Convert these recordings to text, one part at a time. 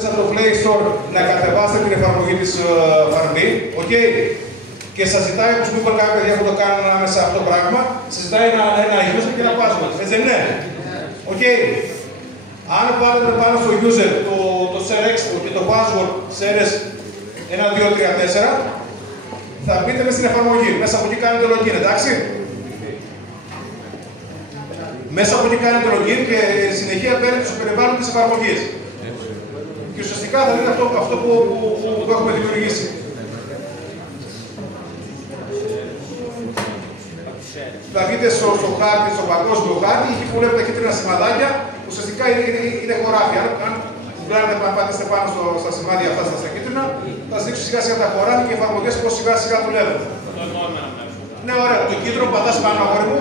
Μέσα από το Play Store να κατεβάσετε την εφαρμογή της Farmbee, ok. Και σας ζητάει, όπως μου είπαν κάποια παιδιά που το κάνουν άμεσα αυτό το πράγμα, σας ζητάει ένα user και ένα password. Έτσι δεν είναι? Ok. Αν πάρετε πάνω στο user το share export και το password shares 1, 2, 3, 4, θα μπείτε μέσα στην εφαρμογή. Μέσα από εκεί κάνετε login, εντάξει. Μέσα από εκεί κάνετε login και συνεχεία παίρνετε στο περιβάλλον της εφαρμογής. Και ουσιαστικά θα δείτε αυτό που έχουμε δημιουργήσει. Θα δείτε στο χάρτη, στο παγκόσμιο χάρτη, εκεί που βλέπετε κίτρινα σημαδάκια, ουσιαστικά είναι χωράφια. Αν βγάλετε να πατήσετε πάνω στα σημάδια αυτά, στα κίτρινα, θα σας δείξω σιγά σιγά τα χωράφια και οι εφαρμογές πώς σιγά σιγά δουλεύουν. Ναι, ωραία. Το κίτρινο πατάς πάνω, αγόρι μου.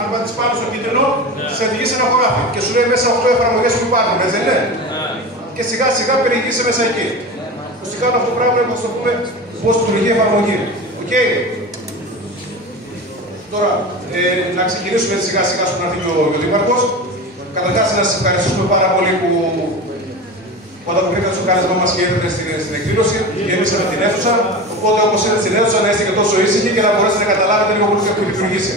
Αν πατήσεις πάνω στο κίτρινο, σε οδηγεί σε ένα χωράφι και σου λέει μέσα 8 εφαρμογές που υπάρχουν, έτσι δεν είναι? Και σιγά σιγά περιηγείσαι μέσα εκεί. Ουσιαστικά αυτό το πράγμα πρέπει να το πούμε πώς λειτουργεί η εφαρμογή. Okay. Τώρα, να ξεκινήσουμε σιγά σιγά στον να έρθει ο Δήμαρχος. Καταρχάς, να σας ευχαριστούμε πάρα πολύ που ανταποκρίθατε στο κάλεσμά μας και ήρθατε στην εκδήλωση. Γεμίσαμε την αίθουσα. Οπότε, όπως ήρθατε στην αίθουσα, να είστε και τόσο ήσυχοι και να μπορέσετε να καταλάβετε λίγο πώς έχει λειτουργήσει.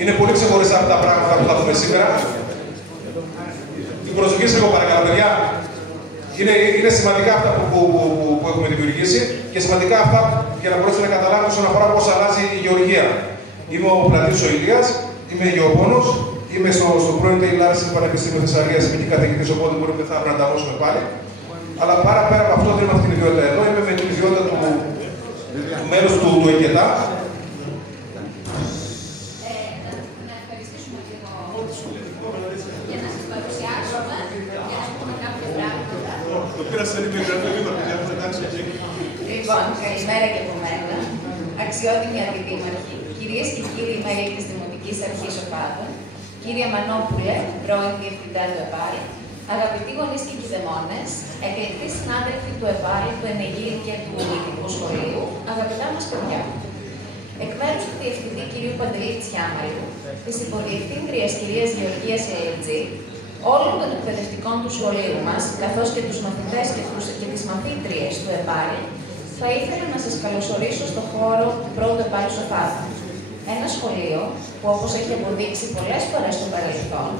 Είναι πολύ ξεχωριστά αυτά τα πράγματα που θα δούμε σήμερα. Την προσοχή σας, εγώ παρακαλώ, παιδιά. Είναι σημαντικά αυτά που έχουμε δημιουργήσει και σημαντικά αυτά για να μπορέσετε να καταλάβετε όσον αφορά πώς αλλάζει η γεωργία. Είμαι ο Πλατής ο Ηλίας, είμαι γεωπόνος, είμαι στο πρώην Τεϊλάρης του Πανεπιστήμιου Θεσσαλίας, είμαι και καθηγητής, οπότε μπορούμε θα πρέπει να τα δώσουμε πάλι. Αλλά πέρα από αυτό δεν είμαι αυτή την ιδιότητα εδώ, είμαι με την ιδιότητα του μέλους του ΕΚΕΤΑ. Λοιπόν, καλημέρα και από μένα. Αξιότιμοι αντιδήμαρχοι, κυρίες και κύριοι μέλη της Δημοτικής Αρχής Οφάδων, κύριε Μανόπουλε, πρώην Διευθυντά του ΕΠΑΛ, αγαπητοί γονείς και κηδεμόνες, εκλεκτοί συνάδελφοι του ΕΠΑΛ, του ΕΝΕΓΙΛ και του Ελληνικού Σχολείου, αγαπητά μας παιδιά. Εκ μέρους του Διευθυντή κ. Παντελή Τσιάμαλου, της Υποδιευθύντριας κ. Γεωργίας Λελετζή, όλων των εκπαιδευτικών του σχολείου μας, καθώς και τους μαθητές και τις μαθήτριες του ΕΠΑΛ, θα ήθελα να σας καλωσορίσω στο χώρο του πρώτου ΕΠΑΛ Οφάδων. Ένα σχολείο που, όπως έχει αποδείξει πολλές φορές στο παρελθόν,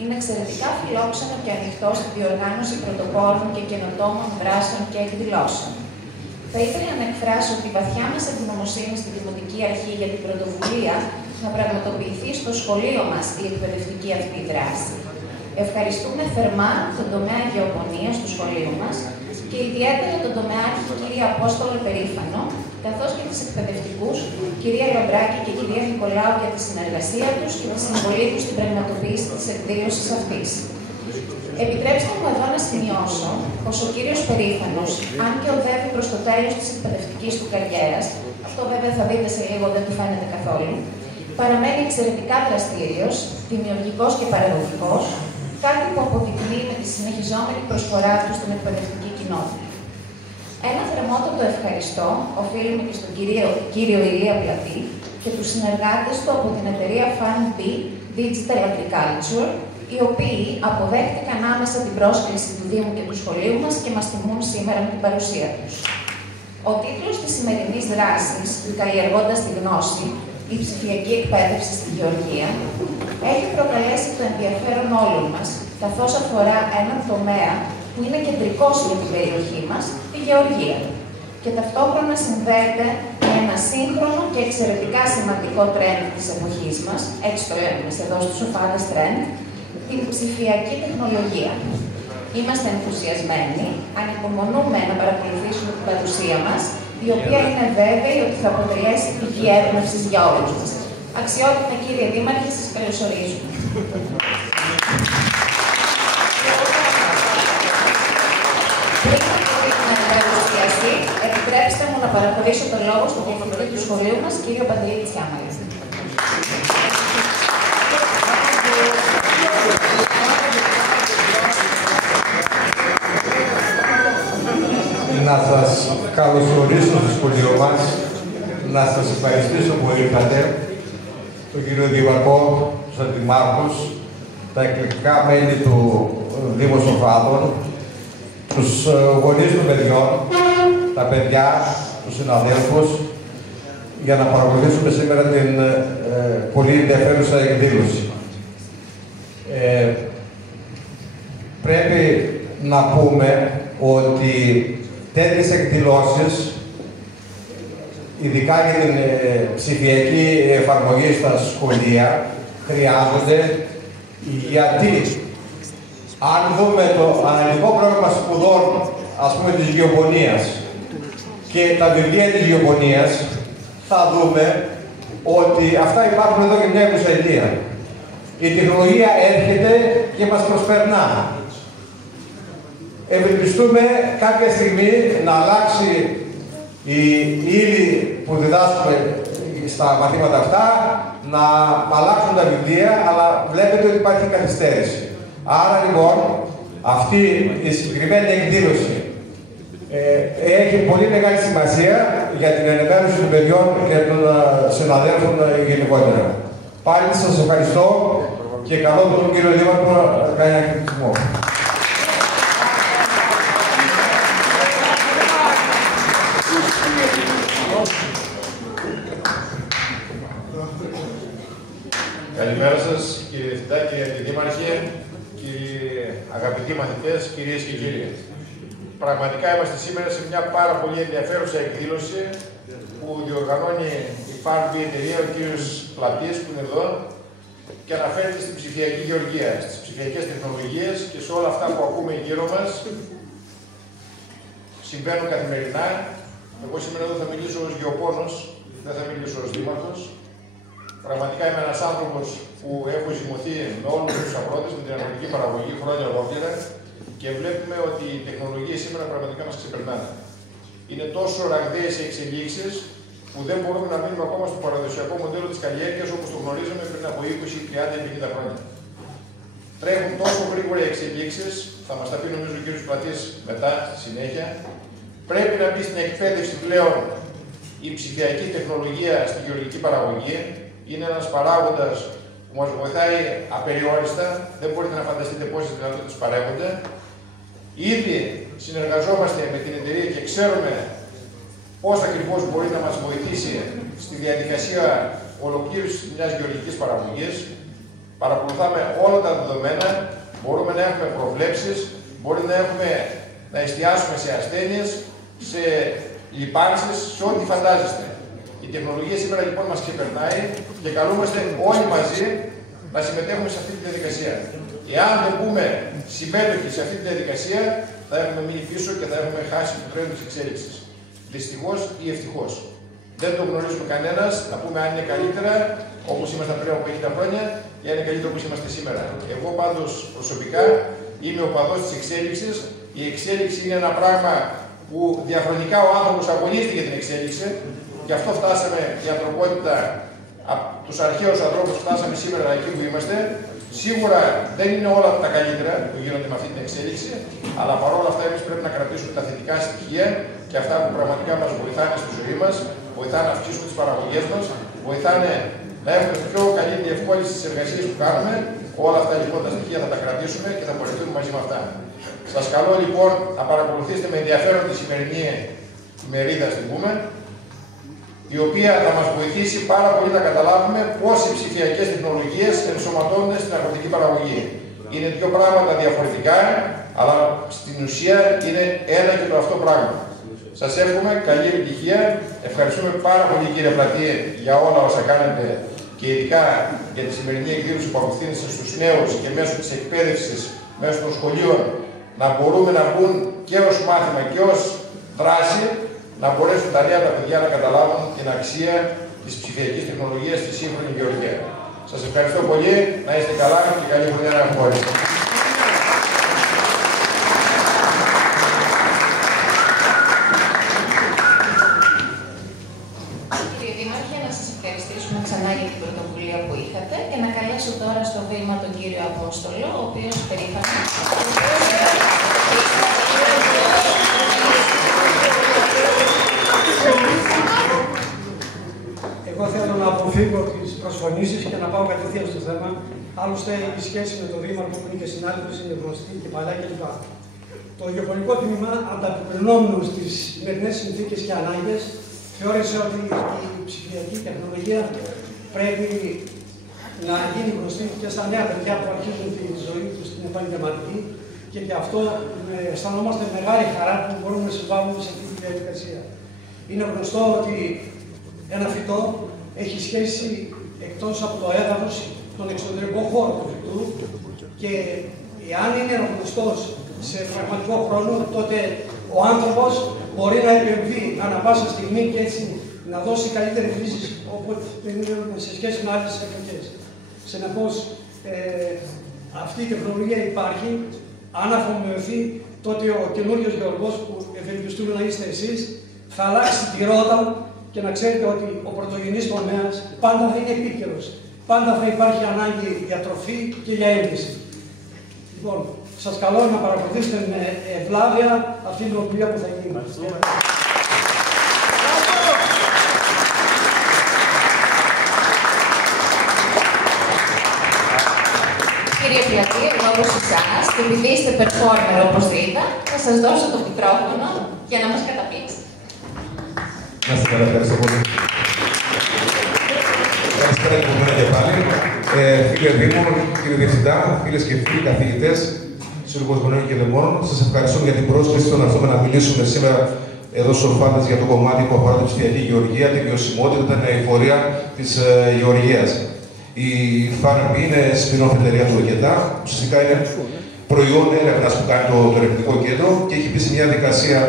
είναι εξαιρετικά φιλόξενο και ανοιχτό στη διοργάνωση πρωτοπόρων και καινοτόμων δράσεων και εκδηλώσεων. Θα ήθελα να εκφράσω τη βαθιά μας ευγνωμοσύνη στη Δημοτική Αρχή για την πρωτοβουλία να πραγματοποιηθεί στο σχολείο μας η εκπαιδευτική αυτή δράση. Ευχαριστούμε θερμά τον τομέα γεωπονίας του σχολείου μας και ιδιαίτερα τον τομεάρχη κυρία Απόστολο Περήφανο, καθώς και τις εκπαιδευτικούς, κυρία Λαμπράκη και κυρία Νικολάου για τη συνεργασία τους και τη συμβολή τους στην πραγματοποίηση της εκδήλωσης αυτής. Επιτρέψτε μου εδώ να σημειώσω πως ο κύριος Περήφανος, αν και οδεύει προς το τέλος της εκπαιδευτικής του καριέρας, αυτό βέβαια θα δείτε σε λίγο, δεν του φαίνεται καθόλου, παραμένει εξαιρετικά δραστήριος, δημιουργικός και παραγωγικός, κάτι που αποδεικνύει με τη συνεχιζόμενη προσφορά του στην εκπαιδευτική κοινότητα. Ένα θερμότατο ευχαριστώ οφείλουμε και στον κύριο Ηλία Πλατή και τους συνεργάτες του από την εταιρεία Farmbee Digital Agriculture, οι οποίοι αποδέχτηκαν άμεσα την πρόσκληση του Δήμου και του σχολείου μας και μας τιμούν σήμερα με την παρουσία τους. Ο τίτλος της σημερινής δράσης, «Καλλιεργώντας τη γνώση, η ψηφιακή εκπαίδευση στη Γεωργία», έχει προκαλέσει το ενδιαφέρον όλων μας, καθώς αφορά έναν τομέα που είναι κεντρικός για την περιοχή μας, τη Γεωργία, και ταυτόχρονα συνδέεται με ένα σύγχρονο και εξαιρετικά σημαντικό τρέντ της εποχής μας, έτσι το λέμε εδώ στους Οφάδες τρέντ, την ψηφιακή τεχνολογία. Είμαστε ενθουσιασμένοι, ανυπομονούμε να παρακολουθήσουμε την παρουσία μας, η οποία είναι βέβαιη ότι θα αποτελέσει πηγή έμπνευσης για όλους μας. Αξιότιμα κύριε Δήμαρχε, σας καλωσορίζουμε. Επιτρέψτε μου να παραχωρήσω το λόγο στον διευθυντή του σχολείου μας, κύριο Παντελή Τσιάμαλη. Να σας καλωσορίσω στο σχολείο μας, να σας ευχαριστήσω που ήρθατε, τον κύριο Δήμαρχο, τους αντιμάρχους, τα εκλεκτικά μέλη του Δήμου Οφάδων, τους γονείς των παιδιών, τα παιδιά, τους συναδέλφους, για να παρακολουθήσουμε σήμερα την πολύ ενδιαφέρουσα εκδήλωση. Πρέπει να πούμε ότι τέτοιες εκδηλώσεις, ειδικά για την ψηφιακή εφαρμογή στα σχολεία, χρειάζονται, γιατί αν δούμε το αναλυτικό πρόγραμμα σπουδών, ας πούμε, της γεωπονίας και τα βιβλία της γεωπονίας, θα δούμε ότι αυτά υπάρχουν εδώ και μια 20ετία. Η τεχνολογία έρχεται και μας προσπερνά. Ευελπιστούμε κάποια στιγμή να αλλάξει η ύλη που διδάσκουμε στα μαθήματα αυτά, να αλλάξουν τα βιβλία, αλλά βλέπετε ότι υπάρχει καθυστέρηση. Άρα λοιπόν, αυτή η συγκεκριμένη εκδήλωση έχει πολύ μεγάλη σημασία για την ενημέρωση των παιδιών και των συναδέλφων γενικότερα. Πάλι σας ευχαριστώ και καλώ τον κύριο Δήμαρχο να κάνει ένα χαιρετισμό. Καλημέρα σας, κύριε Διευθυντά, κύριε Αντιδήμαρχε, κύριοι αγαπητοί μαθητές, κυρίες και κύριοι. Πραγματικά είμαστε σήμερα σε μια πάρα πολύ ενδιαφέρουσα εκδήλωση που διοργανώνει η FARB εταιρεία, ο κύριος Πλατής, που είναι εδώ, και αναφέρεται στην ψηφιακή γεωργία, στις ψηφιακές τεχνολογίες και σε όλα αυτά που ακούμε γύρω μας. Συμβαίνουν καθημερινά. Εγώ σήμερα εδώ θα μιλήσω ως γεωπόνος, δεν θα μιλήσω ως δήμαρχος. Πραγματικά είμαι ένας άνθρωπος που έχω ζυμωθεί με όλους τους αγρότες, με την αγροτική παραγωγή χρόνια ολόκληρα και βλέπουμε ότι οι τεχνολογίες σήμερα πραγματικά μας ξεπερνάνε. Είναι τόσο ραγδαίες οι εξελίξεις που δεν μπορούμε να μείνουμε ακόμα στο παραδοσιακό μοντέλο της καλλιέργειας όπως το γνωρίζαμε πριν από 20, 30 ή 50 χρόνια. Τρέχουν τόσο γρήγορα οι εξελίξεις, θα μας τα πει νομίζω ο κ. Πλατής μετά, στη συνέχεια. Πρέπει να μπει στην εκπαίδευση πλέον η ψηφιακή τεχνολογία στη γεωργική παραγωγή. Είναι ένας παράγοντας που μας βοηθάει απεριόριστα. Δεν μπορείτε να φανταστείτε πόσες δυνατότητες παρέχονται. Ήδη συνεργαζόμαστε με την εταιρεία και ξέρουμε πώς ακριβώς μπορεί να μας βοηθήσει στη διαδικασία ολοκλήρωσης μιας γεωργικής παραγωγής. Παρακολουθάμε όλα τα δεδομένα, μπορούμε να έχουμε προβλέψεις, μπορεί να εστιάσουμε σε ασθένειες, σε λιπάνσεις, σε ό,τι φαντάζεστε. Η τεχνολογία σήμερα λοιπόν μας ξεπερνάει και καλούμαστε όλοι μαζί να συμμετέχουμε σε αυτή τη διαδικασία. Εάν δεν μπούμε συμμέτοχοι σε αυτή τη διαδικασία, θα έχουμε μείνει πίσω και θα έχουμε χάσει το τρένο της εξέλιξης. Δυστυχώς ή ευτυχώς. Δεν το γνωρίζουμε κανένας, να πούμε αν είναι καλύτερα όπως ήμασταν πριν από 50 χρόνια ή αν είναι καλύτερα όπως είμαστε σήμερα. Εγώ πάντως προσωπικά είμαι οπαδός της εξέλιξης. Η εξέλιξη είναι ένα πράγμα που διαχρονικά ο άνθρωπος αγωνίζεται για την εξέλιξη. Γι' αυτό φτάσαμε η ανθρωπότητα, από τους αρχαίους ανθρώπους φτάσαμε σήμερα εκεί που είμαστε. Σίγουρα δεν είναι όλα τα καλύτερα που γίνονται με αυτή την εξέλιξη, αλλά παρόλα αυτά εμείς πρέπει να κρατήσουμε τα θετικά στοιχεία και αυτά που πραγματικά μας βοηθάνε στη ζωή μας, βοηθάνε να αυξήσουμε τις παραγωγές μας, βοηθάνε να έχουμε πιο καλή διευκόλυνση στις εργασίες που κάνουμε. Όλα αυτά λοιπόν τα στοιχεία θα τα κρατήσουμε και θα πορευτούμε μαζί με αυτά. Σας καλώ λοιπόν να παρακολουθήσετε με ενδιαφέρον τη σημερινή ημερίδα, στην πούμε, η οποία θα μας βοηθήσει πάρα πολύ να καταλάβουμε πώς οι ψηφιακές τεχνολογίες ενσωματώνονται στην αγροτική παραγωγή. Είναι δύο πράγματα διαφορετικά, αλλά στην ουσία είναι ένα και το αυτό πράγμα. Σας εύχομαι καλή επιτυχία. Ευχαριστούμε πάρα πολύ κύριε Πλατή για όλα όσα κάνετε και ειδικά για τη σημερινή εκδήλωση που απευθύνεται στους νέους και μέσω της εκπαίδευσης, μέσω των σχολείων, να μπορούμε να μπουν και ως μάθημα και ως δράση, να μπορέσουν τα νέα τα παιδιά να καταλάβουν την αξία της ψηφιακής τεχνολογίας στη σύγχρονη γεωργία. Σας ευχαριστώ πολύ, να είστε καλά και καλή χρονιά να έχουμε όλοι. Κύριε Δήμαρχε, να σας ευχαριστήσουμε ξανά για την πρωτοβουλία που είχατε και να καλέσω τώρα στο βήμα τον κύριο Απόστολο, ο οποίος περήφανα. Εγώ θέλω να αποφύγω τις προσφωνήσεις και να πάω κατευθείαν στο θέμα. Άλλωστε, η σχέση με τον Δήμαρχο που είναι και συνάδελφος είναι γνωστή και παλιά κλπ. το γεωπονικό τμήμα, ανταποκρινόμενο στις σημερινές συνθήκες και ανάγκες, θεώρησε ότι η ψηφιακή τεχνολογία πρέπει να γίνει γνωστή και στα νέα παιδιά που αρχίζουν τη ζωή τους στην επαγγελματική και γι' αυτό αισθανόμαστε μεγάλη χαρά που μπορούμε να συμβάλλουμε σε αυτή τη διαδικασία. Είναι γνωστό ότι ένα φυτό έχει σχέση εκτός από το έδαφος, τον εξωτερικό χώρο του φυτού και εάν είναι γνωστός σε πραγματικό χρόνο, τότε ο άνθρωπος μπορεί να επεμβεί ανά πάσα στιγμή και έτσι να δώσει καλύτερη χρήση όποτε σε σχέση με άλλες εποχές. Συνεπώς, αυτή η τεχνολογία υπάρχει. Αν αφομοιωθεί, τότε ο καινούριος γεωργός που ευελπιστούμε να είστε εσείς, θα αλλάξει τη ρότα και να ξέρετε ότι ο πρωτογενής τομέας πάντα θα είναι επίκαιρος. Πάντα θα υπάρχει ανάγκη για τροφή και για ένδυση. Λοιπόν, σας καλώ να παρακολουθήσετε με ευλάβεια αυτή την οποία που θα γίνει. Κύριε Πλατή, εγώ όπως εσάς, και επειδή είστε performer όπως είδα, θα σας δώσω το μικρόφωνο για να μας καταπίξετε. Να είστε καλά, ευχαριστώ πολύ. Καλησπέρα και από μένα και πάλι. Φίλε Δήμο, κύριε Διευθυντά, φίλες και φίλοι καθηγητές, Σύλλογος Γονέων και Δαιμόνων, σας ευχαριστώ για την πρόσκληση στον αυτό να μιλήσουμε σήμερα εδώ στους Ορφάντες για το κομμάτι που αφορά την ψηφιακή γεωργία, την βιωσιμότητα, την αειφορία της γεωργίας. Η FARMB είναι spin-off εταιρεία του ΟΚΕΤΑ, ουσιαστικά είναι προϊόν έρευνας που κάνει το ερευνητικό κέντρο και έχει μπει σε μια διαδικασία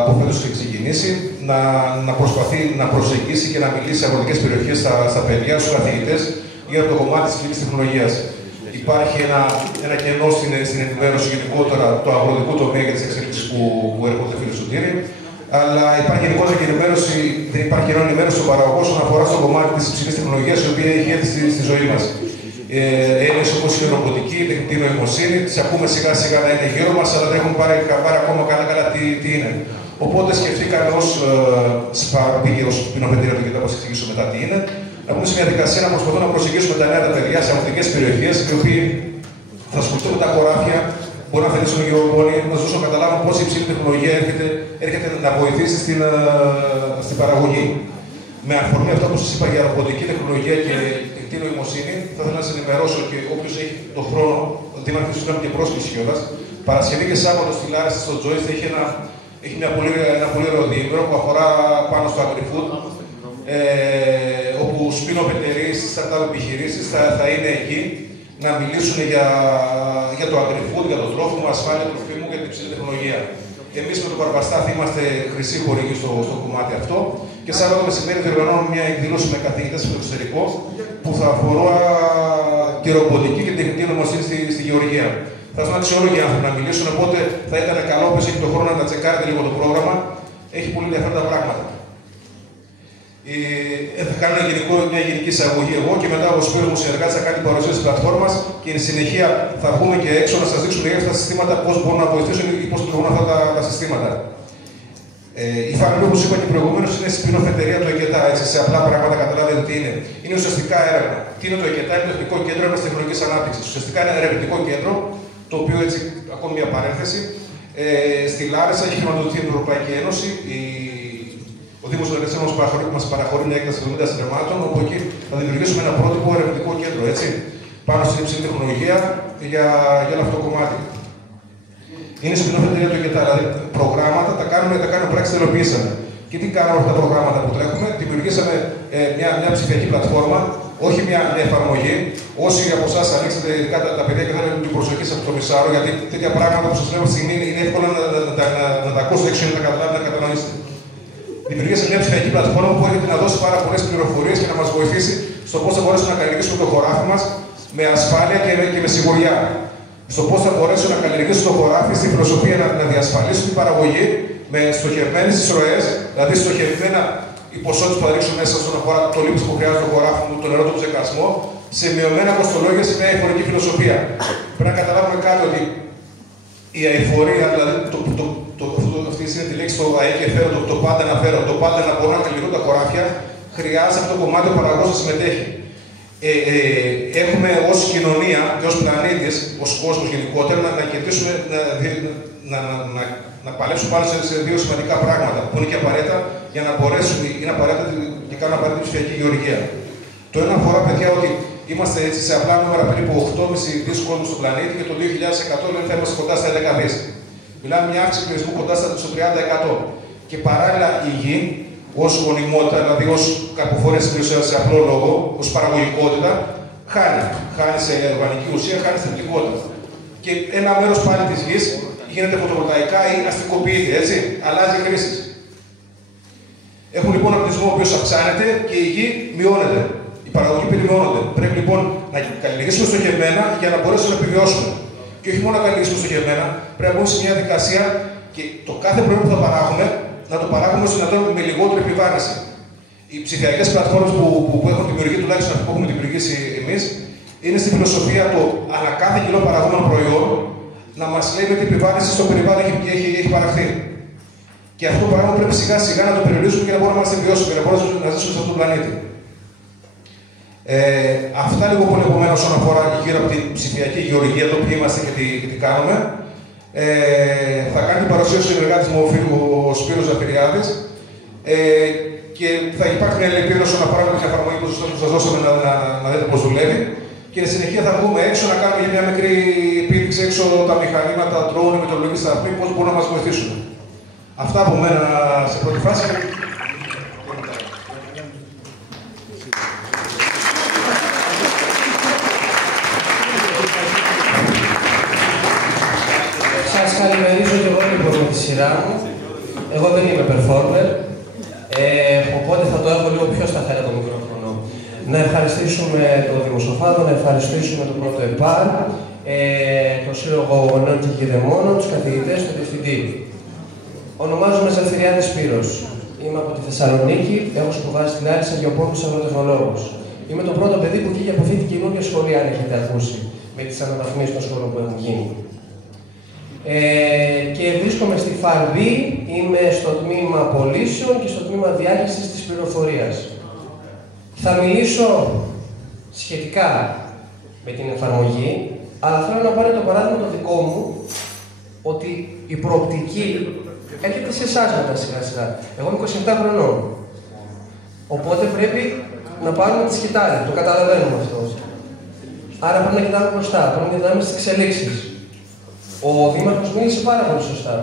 από φέτος έχει ξεκινήσει να προσπαθεί να προσεγγίσει και να μιλήσει σε αγροτικές περιοχές στα παιδιά, στους καθηγητές για το κομμάτι της κλινικής τεχνολογίας. Υπάρχει ένα κενό στην ενημέρωση γενικότερα το αγροτικό τομέα για τις εξελίξεις που έρχονται, φίλοι Σωτήρη. Αλλά υπάρχει γενικότερα και ενημέρωση, δεν υπάρχει κενό ενημέρωση στον παραγωγό όσον αφορά στο κομμάτι της υψηλής τεχνολογίας η οποία έχει έρθει στη ζωή μας. Έννοιες όπως η ρομποτική, η τεχνητή νοημοσύνη, τις ακούμε σιγά σιγά να είναι γύρω μας, αλλά δεν έχουν πάρει ακόμα καλά τι είναι. Οπότε σκεφτήκαμε ως FARMB και ως πινοφετήρια του ΟΚΕΤΑ, θα σας εξηγήσω μετά τι είναι, να πούμε σε μια διαδικασία να προσπαθούμε να προσεγγίσουμε τα νέα τα παιδιά σε αγροτικές περιοχές, οι οποίοι θα ασχοληθούν με τα χωράφια, μπορεί να θελήσουν γεωργόνοι, να σας δώσω να καταλάβουν πώς η υψηλή τεχνολογία έρχεται να βοηθήσει στην παραγωγή. Με αφορμή αυτό που σας είπα για ρομποτική τεχνολογία και τεχνητή νοημοσύνη, θα ήθελα να σας ενημερώσω και όποιος έχει τον χρόνο, δήμαρχος του και πρόσκληση κιόλας, Παρασκευή και Σάββατο στη Λάρισα στο Joyce έχει ένα πολύ ωραίο διήμερο που αφορά πάνω στο agri-food, όπου spin-off εταιρείες, startup επιχειρήσεις θα είναι εκεί να μιλήσουν για το agri-food, για το τρόφιμο, ασφάλεια τροφίμου και την υψηλή τεχνολογία. Εμείς με τον Παραπαστάθη είμαστε χρυσοί χορηγοί στο κομμάτι αυτό και Σάββατο μεσημέρι διοργανώνουμε μια εκδήλωση με καθηγητές στο εξωτερικό που θα αφορά τη ρομποτική και την τεχνητή νοημοσύνη στη γεωργία. Θα ήθελα αξιόλογοι άνθρωποι να μιλήσουν, οπότε θα ήταν καλό όποιος έχει τον χρόνο να τα τσεκάρετε λίγο το πρόγραμμα. Έχει πολύ ενδιαφέροντα πράγματα. Θα κάνω μια γενική εισαγωγή εγώ και μετά ο Σπύρος μου συνεργάτης θα κάνει την παρουσίαση της πλατφόρμας και εν συνεχεία θα βγούμε και έξω να σας δείξουμε για αυτά τα συστήματα πώς μπορούν να βοηθήσουν ή πώς λειτουργούν αυτά τα συστήματα. Η FARMB, όπως είπα και προηγουμένως, είναι spin-off εταιρεία του ΟΚΕΤΑ. Έτσι, σε απλά πράγματα καταλάβετε τι είναι. Είναι ουσιαστικά έρευνα. Τι είναι το ΟΚΕΤΑ? Είναι το Εθνικό Κέντρο Έρευνας Τεχνολογικής Ανάπτυξης. Ουσιαστικά είναι ένα ερευνητικό κέντρο, το οποίο έτσι, ακόμη μια παρένθεση, στη Λάρισα έχει χρηματοδοτηθεί την Ευρωπαϊκή Ένωση. Ο Δήμος Λαρισαίων μας παραχωρεί μια έκταση 70 στρεμμάτων, όπου εκεί θα δημιουργήσουμε ένα πρότυπο ερευνητικό κέντρο, έτσι, πάνω στην υψηλή τεχνολογία για όλο αυτό το κομμάτι. Είναι spin-off εταιρεία του ΟΚΕΤΑ, δηλαδή προγράμματα τα κάνουμε πράξη, τα υλοποιήσαμε. Και τι κάνουμε αυτά τα προγράμματα που τρέχουμε? Δημιουργήσαμε μια ψηφιακή πλατφόρμα, όχι μια εφαρμογή. Όσοι από εσάς ανοίξετε, ειδικά τα παιδιά και θέλετε την προσοχή σας από το μισάρο, γιατί τέτοια πράγματα που σας λέω αυτή τη στιγμή είναι εύκολο να τα ακούσετε έξω ή να τα καταλάβετε, να κατανοήσετε. Δημιουργήσαμε μια ψηφιακή πλατφόρμα που έρχεται να δώσει πάρα πολλές πληροφορίες και να μας βοηθήσει στο πώς θα μπορέσουμε να καλλιεργήσουμε το χωράφι μας με ασφάλεια και με σιγουριά. Στο πώς θα μπορέσουν να καλλιεργήσουν το χωράφι, στη φιλοσοφία να διασφαλίσουν την παραγωγή με στοχευμένες εισρωές, δηλαδή στοχευμένα οι ποσότητες που θα ρίξουν μέσα στον αφορά το λίπος που χρειάζεται το χωράφι μου, το νερό, τον ψεκασμό, σε μειωμένα κοστολόγια σε μια αειφορική φιλοσοφία. Πρέπει να καταλάβουμε κάτι ότι η αειφορία, δηλαδή αυτή είναι τη λέξη το ΑΕ και φέρω, το πάντα να φέρω, το πάντα να μπορώ να καλλιεργώ τα χωράφια, χρειάζεται αυτό το κομμάτι ο παραγωγός να συμμετέχει. έχουμε ως κοινωνία και ως πλανήτης, ως κόσμος γενικότερα, να κερδίσουμε, να παλέψουμε πάνω σε δύο σημαντικά πράγματα που είναι και απαραίτητα για να μπορέσουμε, είναι απαραίτητα και κάνουν απαραίτητη ψηφιακή γεωργία. Το ένα αφορά, παιδιά, ότι είμαστε έτσι σε απλά νούμερα περίπου 8,5 δις κόσμου στον πλανήτη και το 2100 θα είμαστε κοντά στα 11 δις. Μιλάμε μια αύξηση πληθυσμού κοντά στο 30%. Και παράλληλα η γη, ως γονιμότητα, δηλαδή ως καρποφόρια σε απλό λόγο, ως παραγωγικότητα, χάνει σε οργανική ουσία, χάνει στην θετικότητα. Και ένα μέρος πάλι της γης γίνεται φωτοβολταϊκά ή αστικοποιείται, έτσι, αλλάζει χρήσεις. Έχουμε λοιπόν έναν πληθυσμό ο οποίος αυξάνεται και η γη μειώνεται. Οι παραγωγοί περιμειώνονται. Πρέπει λοιπόν να καλλιεργήσουμε στοχευμένα για να μπορέσουμε να επιβιώσουμε. Και όχι μόνο να καλλιεργήσουμε στοχευμένα, πρέπει να μπούμε σε μια διαδικασία και το κάθε προϊόν που θα παράγουμε να το παράγουμε όσο δυνατόν με λιγότερη επιβάρυνση. Οι ψηφιακές πλατφόρμες που έχουν δημιουργεί, τουλάχιστον αυτό που έχουμε δημιουργήσει εμείς, είναι στη φιλοσοφία το ανά κάθε κιλό παραγόμενο προϊόν να μας λέει με την επιβάρυνση στο περιβάλλον έχει παραχθεί. Και αυτό το πράγμα πρέπει σιγά σιγά να το περιορίσουμε και να μπορούμε να είμαστε βιώσιμοι, να μπορούμε να ζήσουμε σε αυτόν τον πλανήτη. Αυτά λίγο πολύ επομένως όσον αφορά γύρω από την ψηφιακή γεωργία, το οποίο είμαστε και τι κάνουμε. Θα κάνει την παρουσίαση του συνεργάτη μου ο Σπύρος Ζαφυριάδης και θα υπάρχει μια ελπίδα όσον αφορά την εφαρμογή που σας δώσαμε να δείτε πώς δουλεύει. Και στη συνεχεία θα βγούμε έξω να κάνουμε μια μικρή επίδειξη έξω τα μηχανήματα, drone, μετεωρολογική σταθμή, πώς μπορούν να μας βοηθήσουν. Αυτά από μένα σε πρώτη φάση. Σας καλημερίζω και εγώ λοιπόν με τη σειρά μου. Εγώ δεν είμαι performer, οπότε θα το έχω λίγο πιο σταθερά το μικρόφωνο. Να ευχαριστήσουμε τον Δημοσιοφάδο, να ευχαριστήσουμε τον πρώτο ΕΠΑΡ, τον Σύλλογο Γονέων και Κηδεμόνων, τους καθηγητές, τον διευθυντή. Ονομάζομαι Ζαφυριάδης Σπύρος. Είμαι από τη Θεσσαλονίκη, έχω σπουδάσει στην Άρη Αγιοπόλου αγροτεχνολόγος. Είμαι το πρώτο παιδί που βγήκε από αυτή την καινούργια σχολή, αν έχετε ακούσει, με τις αναβαθμίσεις των σχολών που έχουν γίνει. Και βρίσκομαι στη FARB, είμαι στο τμήμα πωλήσεων και στο τμήμα διάχυσης της πληροφορίας. Θα μιλήσω σχετικά με την εφαρμογή, αλλά θέλω να πάρω το παράδειγμα το δικό μου, ότι η προοπτική έρχεται σε εσάς μετά σιγά σιγά. Εγώ είμαι 27 χρονών, οπότε πρέπει να πάρουμε τη σκητάλη, το καταλαβαίνουμε αυτό. Άρα πρέπει να κοιτάμε μπροστά, πρέπει να κοιτάμε στις εξελίξεις. Ο Δήμαρχος μίλησε πάρα πολύ σωστά.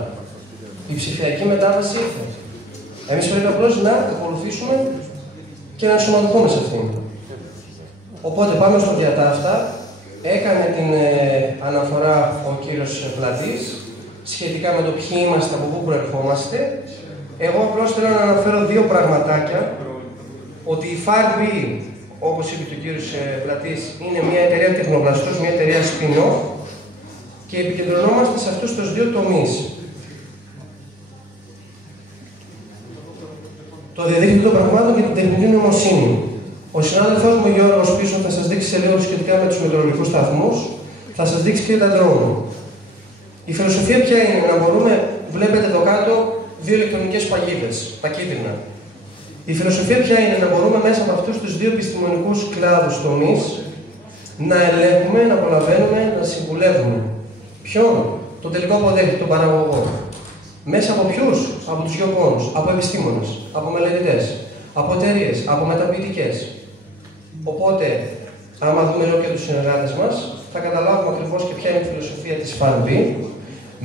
Η ψηφιακή μετάβαση ήρθε. Εμείς πρέπει απλώς να ακολουθήσουμε και να ενσωματωθούμε σε αυτήν. Οπότε πάμε στο διατάφτα. Έκανε την αναφορά ο κύριος Πλατής σχετικά με το ποιοι είμαστε, από πού προερχόμαστε. Εγώ απλώς θέλω να αναφέρω δύο πραγματάκια. Ότι η FARB, όπως είπε και ο κύριος Πλατής, είναι μια εταιρεία τεχνοπλαστός, μια εταιρεία spin-off, και επικεντρωνόμαστε σε αυτούς τους δύο τομείς. Το διαδίκτυο των πραγμάτων και την τεχνητή νοημοσύνη. Ο συνάδελφός μου Γιώργος πίσω θα σας δείξει σε λίγο σχετικά με τους μετεωρολογικούς σταθμούς, θα σας δείξει και τα drone. Η φιλοσοφία ποια είναι? Να μπορούμε, βλέπετε εδώ κάτω, δύο ηλεκτρονικές παγίδες, τα κίτρινα. Η φιλοσοφία ποια είναι? Να μπορούμε μέσα από αυτούς τους δύο επιστημονικούς κλάδους τομείς να ελέγχουμε, να απολαβαίνουμε, να συμβουλεύουμε. Ποιον? Τον τελικό αποδέκτη, τον παραγωγό. Μέσα από ποιους? Από τους γεωπόνους, από επιστήμονες, από μελετητές, από εταιρείες, από μεταποιητικές. Οπότε, άμα δούμε λίγο και τους συνεργάτες μας, θα καταλάβουμε ακριβώς και ποια είναι η φιλοσοφία της FARB,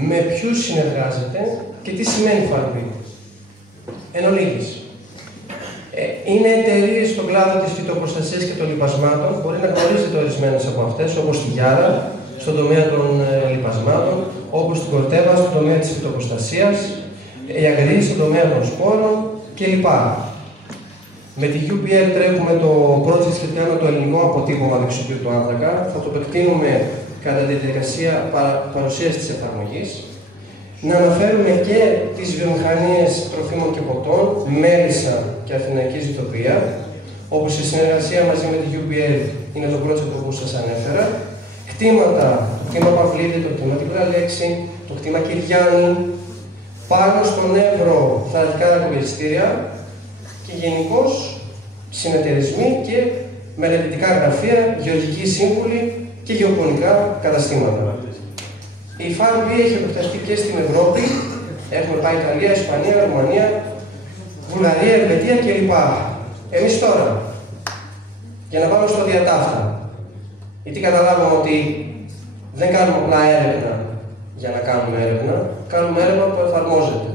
με ποιους συνεργάζεται και τι σημαίνει FARB. Εν ολίγης. Είναι εταιρείες στον κλάδο της φυτοπροστασίας και των λιπασμάτων, μπορεί να γνωρίζετε ορισμένες από αυτές, όπως τη Γιάρα, στον τομέα των λιπασμάτων, όπως την Κορτέβα, στον τομέα της φυτοπροστασίας, η Αγκρή, στον τομέα των σπόρων κλπ. Με τη UPL τρέχουμε το project σχετικά με το ελληνικό αποτύπωμα διοξειδίου του άνθρακα. Θα το επεκτείνουμε κατά τη διαδικασία παρουσίασης της εφαρμογής. Να αναφέρουμε και τις βιομηχανίες τροφίμων και ποτών, Μέλισσα και Αθηναϊκή Ζητοπία, όπως η συνεργασία μαζί με τη UPL είναι το project που σας ανέφερα. Κτήματα, το κτήμα Παυλίδη, το κτήμα Τυμπραλέξη, το κτήμα Κυριάννη, πάνω στον Εύρο θαλασσικά ακουμπιστήρια και γενικώς συνεταιρισμοί και μελετητικά γραφεία, γεωργικοί σύμβουλοι και γεωπονικά καταστήματα. Η FARB έχει επεκταθεί και στην Ευρώπη. Έχουμε πάει Ιταλία, Ισπανία, Ρουμανία, Βουλγαρία, Ελβετία κλπ. Εμείς τώρα, για να πάμε στο διατάφτα, γιατί καταλάβαμε ότι δεν κάνουμε απλά έρευνα για να κάνουμε έρευνα, κάνουμε έρευνα που εφαρμόζεται.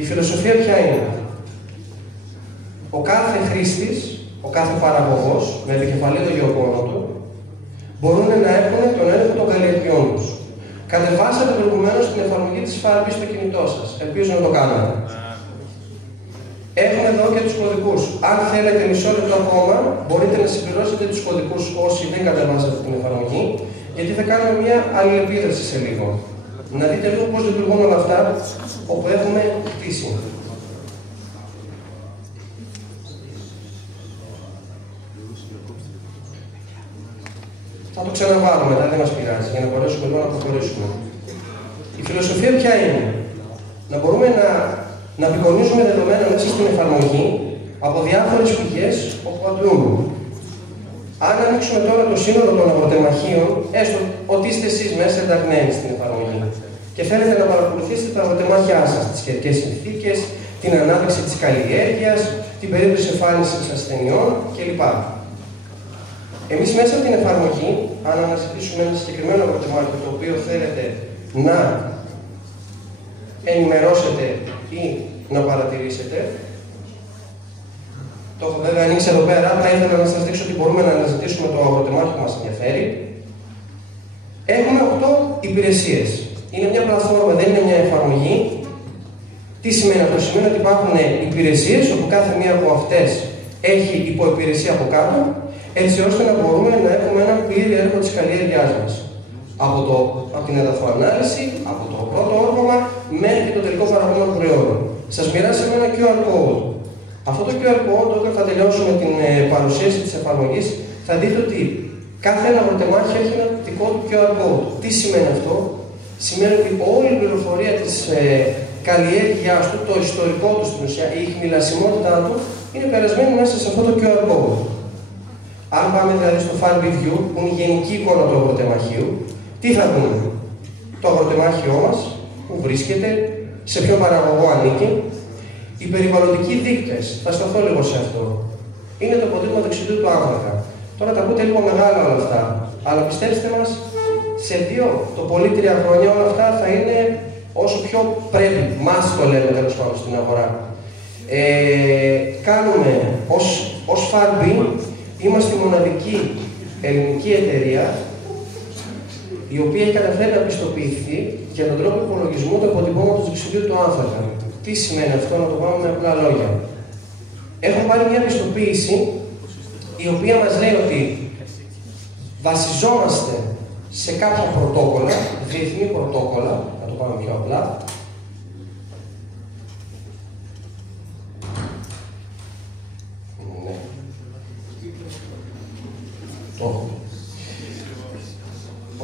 Η φιλοσοφία ποια είναι? Ο κάθε χρήστης, ο κάθε παραγωγός, με επικεφαλή το γεωπόνο του, μπορούν να έχουν τον έλεγχο των καλλιεργειών τους. Κατεβάσατε προηγουμένως την εφαρμογή της FARB στο κινητό σας. Ελπίζω να το κάνετε. Έχουμε εδώ και τους κωδικούς. Αν θέλετε μισό λεπτό ακόμα, μπορείτε να συμπληρώσετε τους κωδικούς όσοι δεν κατεβάσατε την εφαρμογή, γιατί θα κάνουμε μια αλληλεπίδραση σε λίγο. Να δείτε λίγο πώς λειτουργούν όλα αυτά όπου έχουμε χτίσει. Θα το ξαναβάλουμε μετά, δεν μας πειράζει, για να μπορέσουμε εδώ να προχωρήσουμε. Η φιλοσοφία ποια είναι? Να μπορούμε να απεικονίζουμε δεδομένα μέσα στην εφαρμογή από διάφορες πηγές όπου αντλούμε. Αν ανοίξουμε τώρα το σύνολο των αγροτεμαχίων, έστω ότι είστε εσείς μέσα ενταγμένοι στην εφαρμογή και θέλετε να παρακολουθήσετε τα αγροτεμάχια σας, τις καιρικές συνθήκες, την ανάπτυξη της καλλιέργειας, την περίπτωση εμφάνισης ασθενειών κλπ. Εμείς μέσα από την εφαρμογή, αν αναζητήσουμε ένα συγκεκριμένο αγροτεμάχιο το οποίο θέλετε να ενημερώσετε ή να παρατηρήσετε, το έχω βέβαια ανοίξει εδώ πέρα, θα ήθελα να σας δείξω ότι μπορούμε να αναζητήσουμε το αγροτεμάχιο που μας ενδιαφέρει. Έχουμε 8 υπηρεσίες. Είναι μια πλατφόρμα, δεν είναι μια εφαρμογή. Τι σημαίνει αυτό? Σημαίνει ότι υπάρχουν υπηρεσίες όπου κάθε μία από αυτές έχει υποϋπηρεσία από κάτω, έτσι ώστε να μπορούμε να έχουμε ένα πλήρη έργο της καλλιέργειάς μας. Από την εδαφοανάλυση, από το πρώτο όργωμα, μέχρι και το τελικό παραγόμενο προϊόν. Σας μοιράσαμε ένα QR code. Αυτό το QR code, όταν θα τελειώσουμε την παρουσίαση της εφαρμογής, θα δείτε ότι κάθε ένα αγροτεμάχιο έχει ένα δικό του QR code. Τι σημαίνει αυτό? Σημαίνει ότι όλη η πληροφορία της καλλιέργειάς του, το ιστορικό του στην ουσία, η ιχνηλασιμότητά του, είναι περασμένη μέσα σε αυτό το QR code. Αν πάμε δηλαδή στο FARB View, που είναι η γενική εικόνα του αγροτεμαχίου, τι θα δούμε? Το αγροτεμάχιό μας, που βρίσκεται, σε ποιο παραγωγό ανήκει, οι περιβαλλοντικοί δείκτες, θα σταθώ λίγο σε αυτό. Είναι το αποτύπωμα δεξιδιού του άνθρακα. Τώρα τα ακούτε λίγο μεγάλα όλα αυτά, αλλά πιστέψτε μας, σε 2 το πολύ 3 χρόνια όλα αυτά θα είναι όσο πιο πρέπει. Μας το λέμε τέλος πάντων στην αγορά. Κάνουμε ως FARB, είμαστε η μοναδική ελληνική εταιρεία η οποία έχει καταφέρει να πιστοποιηθεί για τον τρόπο υπολογισμού του αποτυπώματος διοξειδίου του άνθρακα. Τι σημαίνει αυτό, να το πάμε με απλά λόγια? Έχουμε πάρει μια πιστοποίηση η οποία μας λέει ότι βασιζόμαστε σε κάποια πρωτόκολλα, διεθνή πρωτόκολλα, να το πάμε πιο απλά,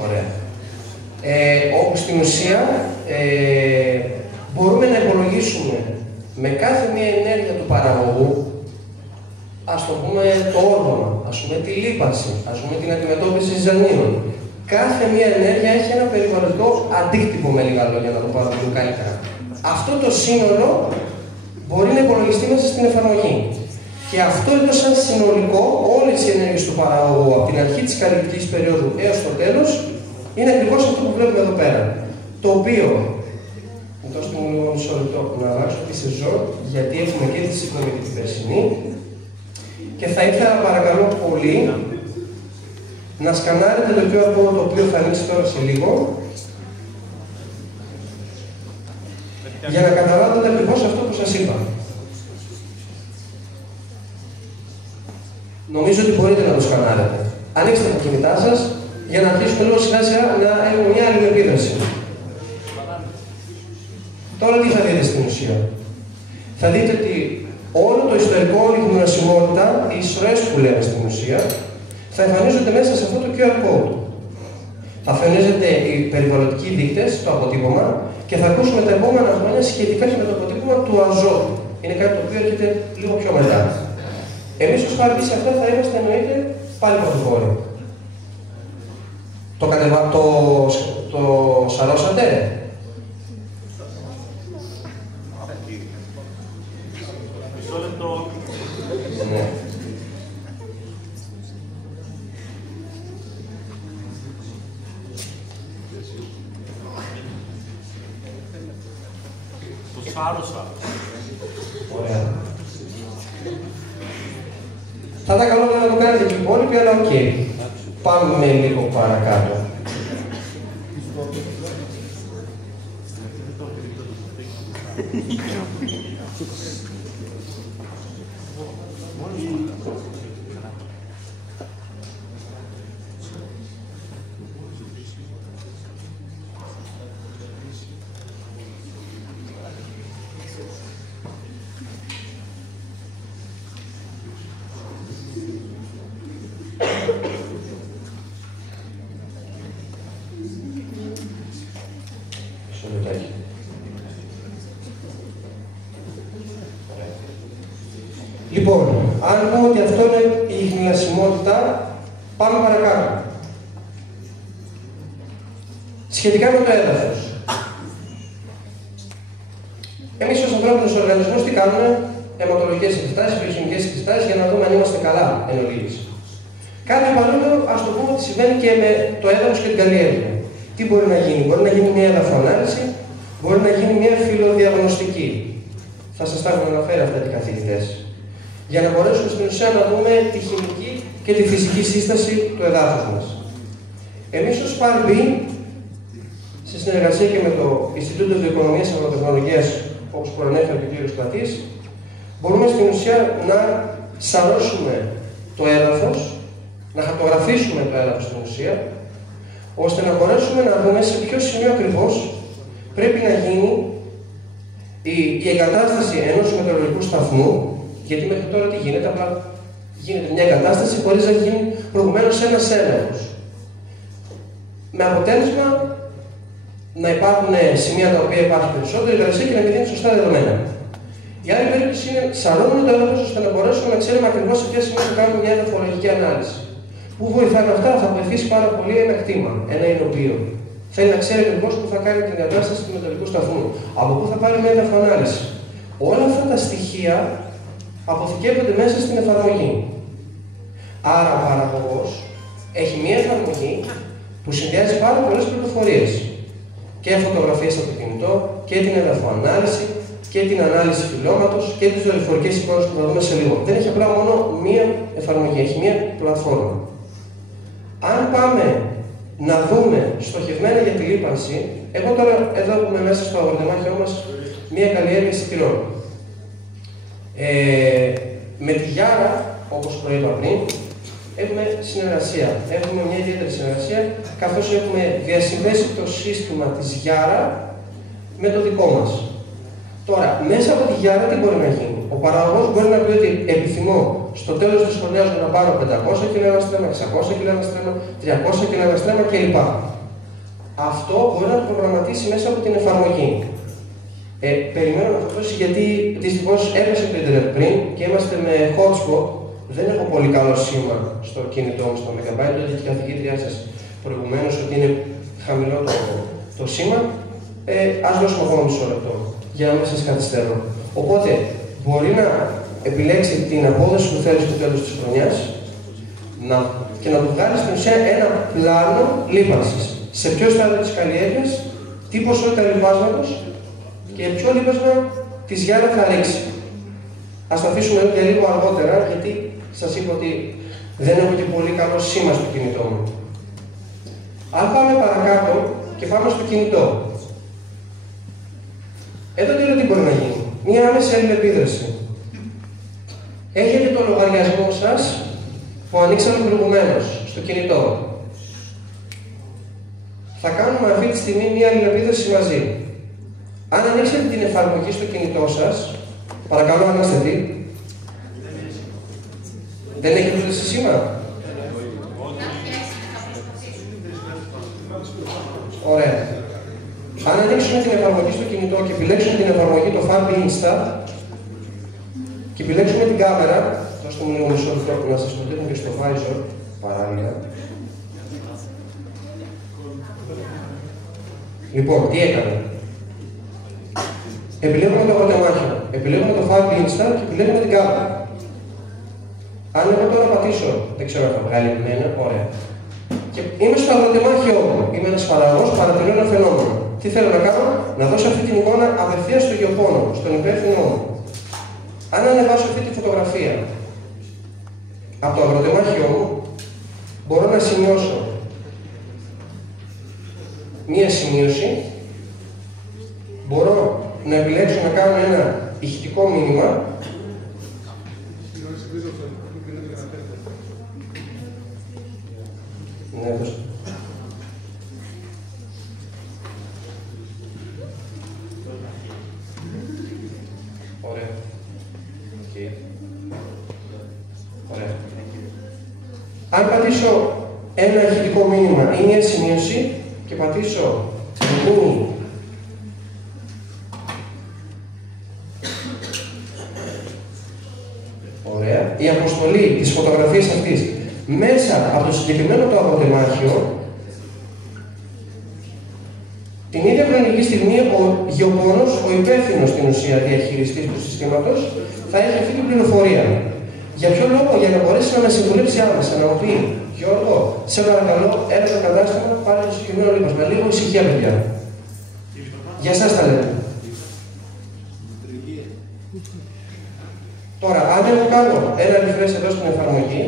ωραία. Όπου στην ουσία μπορούμε να υπολογίσουμε με κάθε μία ενέργεια του παραγωγού, ας το πούμε το όργωμα, ας πούμε τη λίπανση, ας πούμε την αντιμετώπιση ζυζανίων. Κάθε μία ενέργεια έχει ένα περιβαλλοντικό αντίκτυπο, με λίγα λόγια, να το πάρω λίγο καλύτερα. Αυτό το σύνολο μπορεί να υπολογιστεί μέσα στην εφαρμογή. Και αυτό εδώ σαν συνολικό, όλες οι ενέργειες του παραγωγού, από την αρχή της καλλιεργικής περίοδου έως το τέλος, είναι ακριβώς αυτό που βλέπουμε εδώ πέρα. Το οποίο, δώστε μου λίγο μισό λεπτό να αλλάξω τη σεζόν, γιατί έχουμε και τη σύγχρονη και την περσινή. Και θα ήθελα παρακαλώ πολύ να σκανάρετε το QR code, το οποίο θα ανοίξει τώρα σε λίγο, για να καταλάβετε ακριβώς αυτό που σας είπα. Νομίζω ότι μπορείτε να το σκανάρετε. Ανοίξτε τα κινητά σας για να αρχίσουμε λίγο σιγά σιγά να έχουμε μια άλλη επίδραση. Τώρα τι θα δείτε στην ουσία? Θα δείτε ότι όλο το ιστορικό, όλη η γνωσιμότητα, οι ισορροές που λέμε στην ουσία, θα εμφανίζονται μέσα σε αυτό το QR code. Θα εμφανίζονται οι περιβαλλοντικοί δείκτες, το αποτύπωμα, και θα ακούσουμε τα επόμενα χρόνια σχετικά και με το αποτύπωμα του αζότου. Είναι κάτι το οποίο έρχεται λίγο πιο μετά. Εμείς ως Φάρμπη σε αυτά θα είμαστε εννοείται πάλι πρωτοπόροι. Το σαρώσατε? Μισό λεπτό. Ναι. Το σάρωσα. Ωραία. Θα ήταν καλό να το κάνετε και οι υπόλοιποι, αλλά οκ. Πάμε λίγο παρακάτω. Λοιπόν, αν πούμε ότι αυτό είναι η ιχνηλασιμότητα, πάμε παρακάτω. Σχετικά με το έδαφος. Εμείς ως ανθρώπινος οργανισμός τι κάνουμε? Αιματολογικές εξετάσεις, βιοχημικές εξετάσεις για να δούμε αν είμαστε καλά εν ολίγης. Κάτι παρόμοιο, ας το πούμε ότι συμβαίνει και με το έδαφος και την καλλιέργεια. Τι μπορεί να γίνει? Μπορεί να γίνει μια εδαφοανάλυση, μπορεί να γίνει μια φυλλοδιαγνωστική. Θα σας τα έχουν αναφέρει αυτά οι καθηγητές. Για να μπορέσουμε στην ουσία να δούμε τη χημική και τη φυσική σύσταση του εδάφους μας. Εμείς ως Φάρμπη, σε συνεργασία και με το Ινστιτούτο Βιοοικονομίας και Αγροτεχνολογίας, όπως προανέφερε ο κ. Πλατής, μπορούμε στην ουσία να σαρώσουμε το έδαφος, να χαρτογραφήσουμε το έδαφος στην ουσία, ώστε να μπορέσουμε να δούμε σε ποιο σημείο ακριβώς πρέπει να γίνει η εγκατάσταση ενός μετεωρολογικού σταθμού. Γιατί μέχρι τώρα τι γίνεται? Απλά γίνεται μια εγκατάσταση χωρίς να γίνει προηγουμένως ένας έλεγχος. Με αποτέλεσμα να υπάρχουν σημεία τα οποία υπάρχει περισσότερη εργασία και να μην δίνει σωστά δεδομένα. Η άλλη περίπτωση είναι σαρώνουμε το έδαφος ώστε να μπορέσουμε να ξέρουμε ακριβώς σε ποια σημεία θα κάνουμε μια εδαφολογική ανάλυση. Πού βοηθάνε αυτά? Θα βοηθήσει πάρα πολύ ένα κτήμα, ένα εινοποιείο. Θέλει να ξέρει ακριβώς πού θα κάνει την εγκατάσταση του μεταλλικού σταθμού. Από πού θα πάρει μια εδαφοανάλυση. Όλα αυτά τα στοιχεία αποθηκεύονται μέσα στην εφαρμογή. Άρα ο παραγωγός έχει μία εφαρμογή που συνδυάζει πάρα πολλές πληροφορίες. Και φωτογραφίες από το κινητό, και την εδαφοανάλυση, και την ανάλυση φυλλώματος, και τις δορυφορικές εικόνες που θα δούμε σε λίγο. Δεν έχει απλά μόνο μία εφαρμογή, έχει μία πλατφόρμα. Αν πάμε να δούμε στοχευμένα για τη λίπανση, εγώ τώρα εδώ έχουμε μέσα στο αγροτεμάχιό μας μία καλλιέργεια σιτηρών. Με τη Γιάρα, όπως προείπα πριν, έχουμε συνεργασία. Έχουμε μια ιδιαίτερη συνεργασία, καθώς έχουμε διασυνδέσει το σύστημα της Γιάρα με το δικό μας. Τώρα, μέσα από τη Γιάρα τι μπορεί να γίνει? Ο παραγωγός μπορεί να πει ότι επιθυμώ στο τέλος της χρονιάς μου να πάρω 500 κιλά ένα στρέμμα, 600 κιλά ένα στρέμμα, 300 κιλά ένα στρέμμα κλπ. Αυτό μπορεί να το προγραμματίσει μέσα από την εφαρμογή. Περιμένω να φορτώσει γιατί δυστυχώς έπεσε το Ιντερνετ πριν και είμαστε με hotspot. Δεν έχω πολύ καλό σήμα στο κινητό μου, στο Megabyte. Το είχε η καθηγήτριά σας προηγουμένως ότι είναι χαμηλό το σήμα. Ας δώσουμε ακόμα μισό λεπτό για να μην σας καθυστερώ. Οπότε μπορεί να επιλέξει την απόδοση που θέλει στο τέλος της χρονιάς και να του βγάλει στην ουσία ένα πλάνο λίπανσης. Σε ποιο στάδιο της καλλιέργειας, τι ποσότητα λιπάσματος και ποιο λίπασμα της Γιάρα θα ρίξει. Ας το αφήσουμε εδώ για λίγο αργότερα, γιατί σας είπα ότι δεν έχω και πολύ καλό σήμα στο κινητό μου. Αν πάμε παρακάτω και πάμε στο κινητό, εδώ τι μπορεί να γίνει? Μία άμεση αλληλεπίδραση. Έχετε το λογαριασμό σας που ανοίξαμε προηγουμένως στο κινητό. Θα κάνουμε αυτή τη στιγμή μία αλληλεπίδραση μαζί. Αν ανοίξετε την εφαρμογή στο κινητό σας, παρακαλώ ανάστε τι. Δεν έχετε ούτε σε σήμα. Ωραία. Αν ανοίξουμε την εφαρμογή στο κινητό και επιλέξουμε την εφαρμογή το Fab Insta και επιλέξουμε την κάμερα, το δώστε μου λίγο μισό λεπτό να σας το δείχνω και στο Visor παράλληλα. Λοιπόν, τι έκανε. Επιλέγουμε το αγροτεμάχιο, επιλέγουμε το Fab Insta και επιλέγουμε την κάρτα. Αν εγώ τώρα πατήσω, δεν ξέρω αν θα βγάλει εμένα, ωραία. Και είμαι στο αγροτεμάχιο μου. Είμαι ένας παραγωγός, παρατηρώ ένα φαινόμενο. Τι θέλω να κάνω, να δώσω αυτή την εικόνα απευθείας στο γεωπόνο, στον υπεύθυνό μου. Αν ανεβάσω αυτή τη φωτογραφία από το αγροτεμάχιο μου, μπορώ να σημειώσω μία σημείωση, μπορώ να επιλέξω να κάνω ένα ηχητικό μήνυμα. Ναι, ωραία. Okay. Ωραία. Αν πατήσω ένα ηχητικό μήνυμα ή μια σημείωση και πατήσω ωραία, η αποστολή της φωτογραφίας αυτής μέσα από το συγκεκριμένο το αγροτεμάχιο, την ίδια χρονική στιγμή ο γεωπόνος, ο υπεύθυνος στην ουσία διαχειριστής του συστήματος, θα έχει αυτή την πληροφορία. Για ποιο λόγο? Για να μπορέσει να με συμβουλέψει άμεσα, να μου πει, Γιώργο, σε παρακαλώ, έλα το κατάστημα, πάρε το συγκεκριμένο λείπασμα. Λίγο ησυχία, παιδιά. Για εσάς τα λέμε. Τώρα, αν εγώ κάνω ένα refresh εδώ στην εφαρμογή,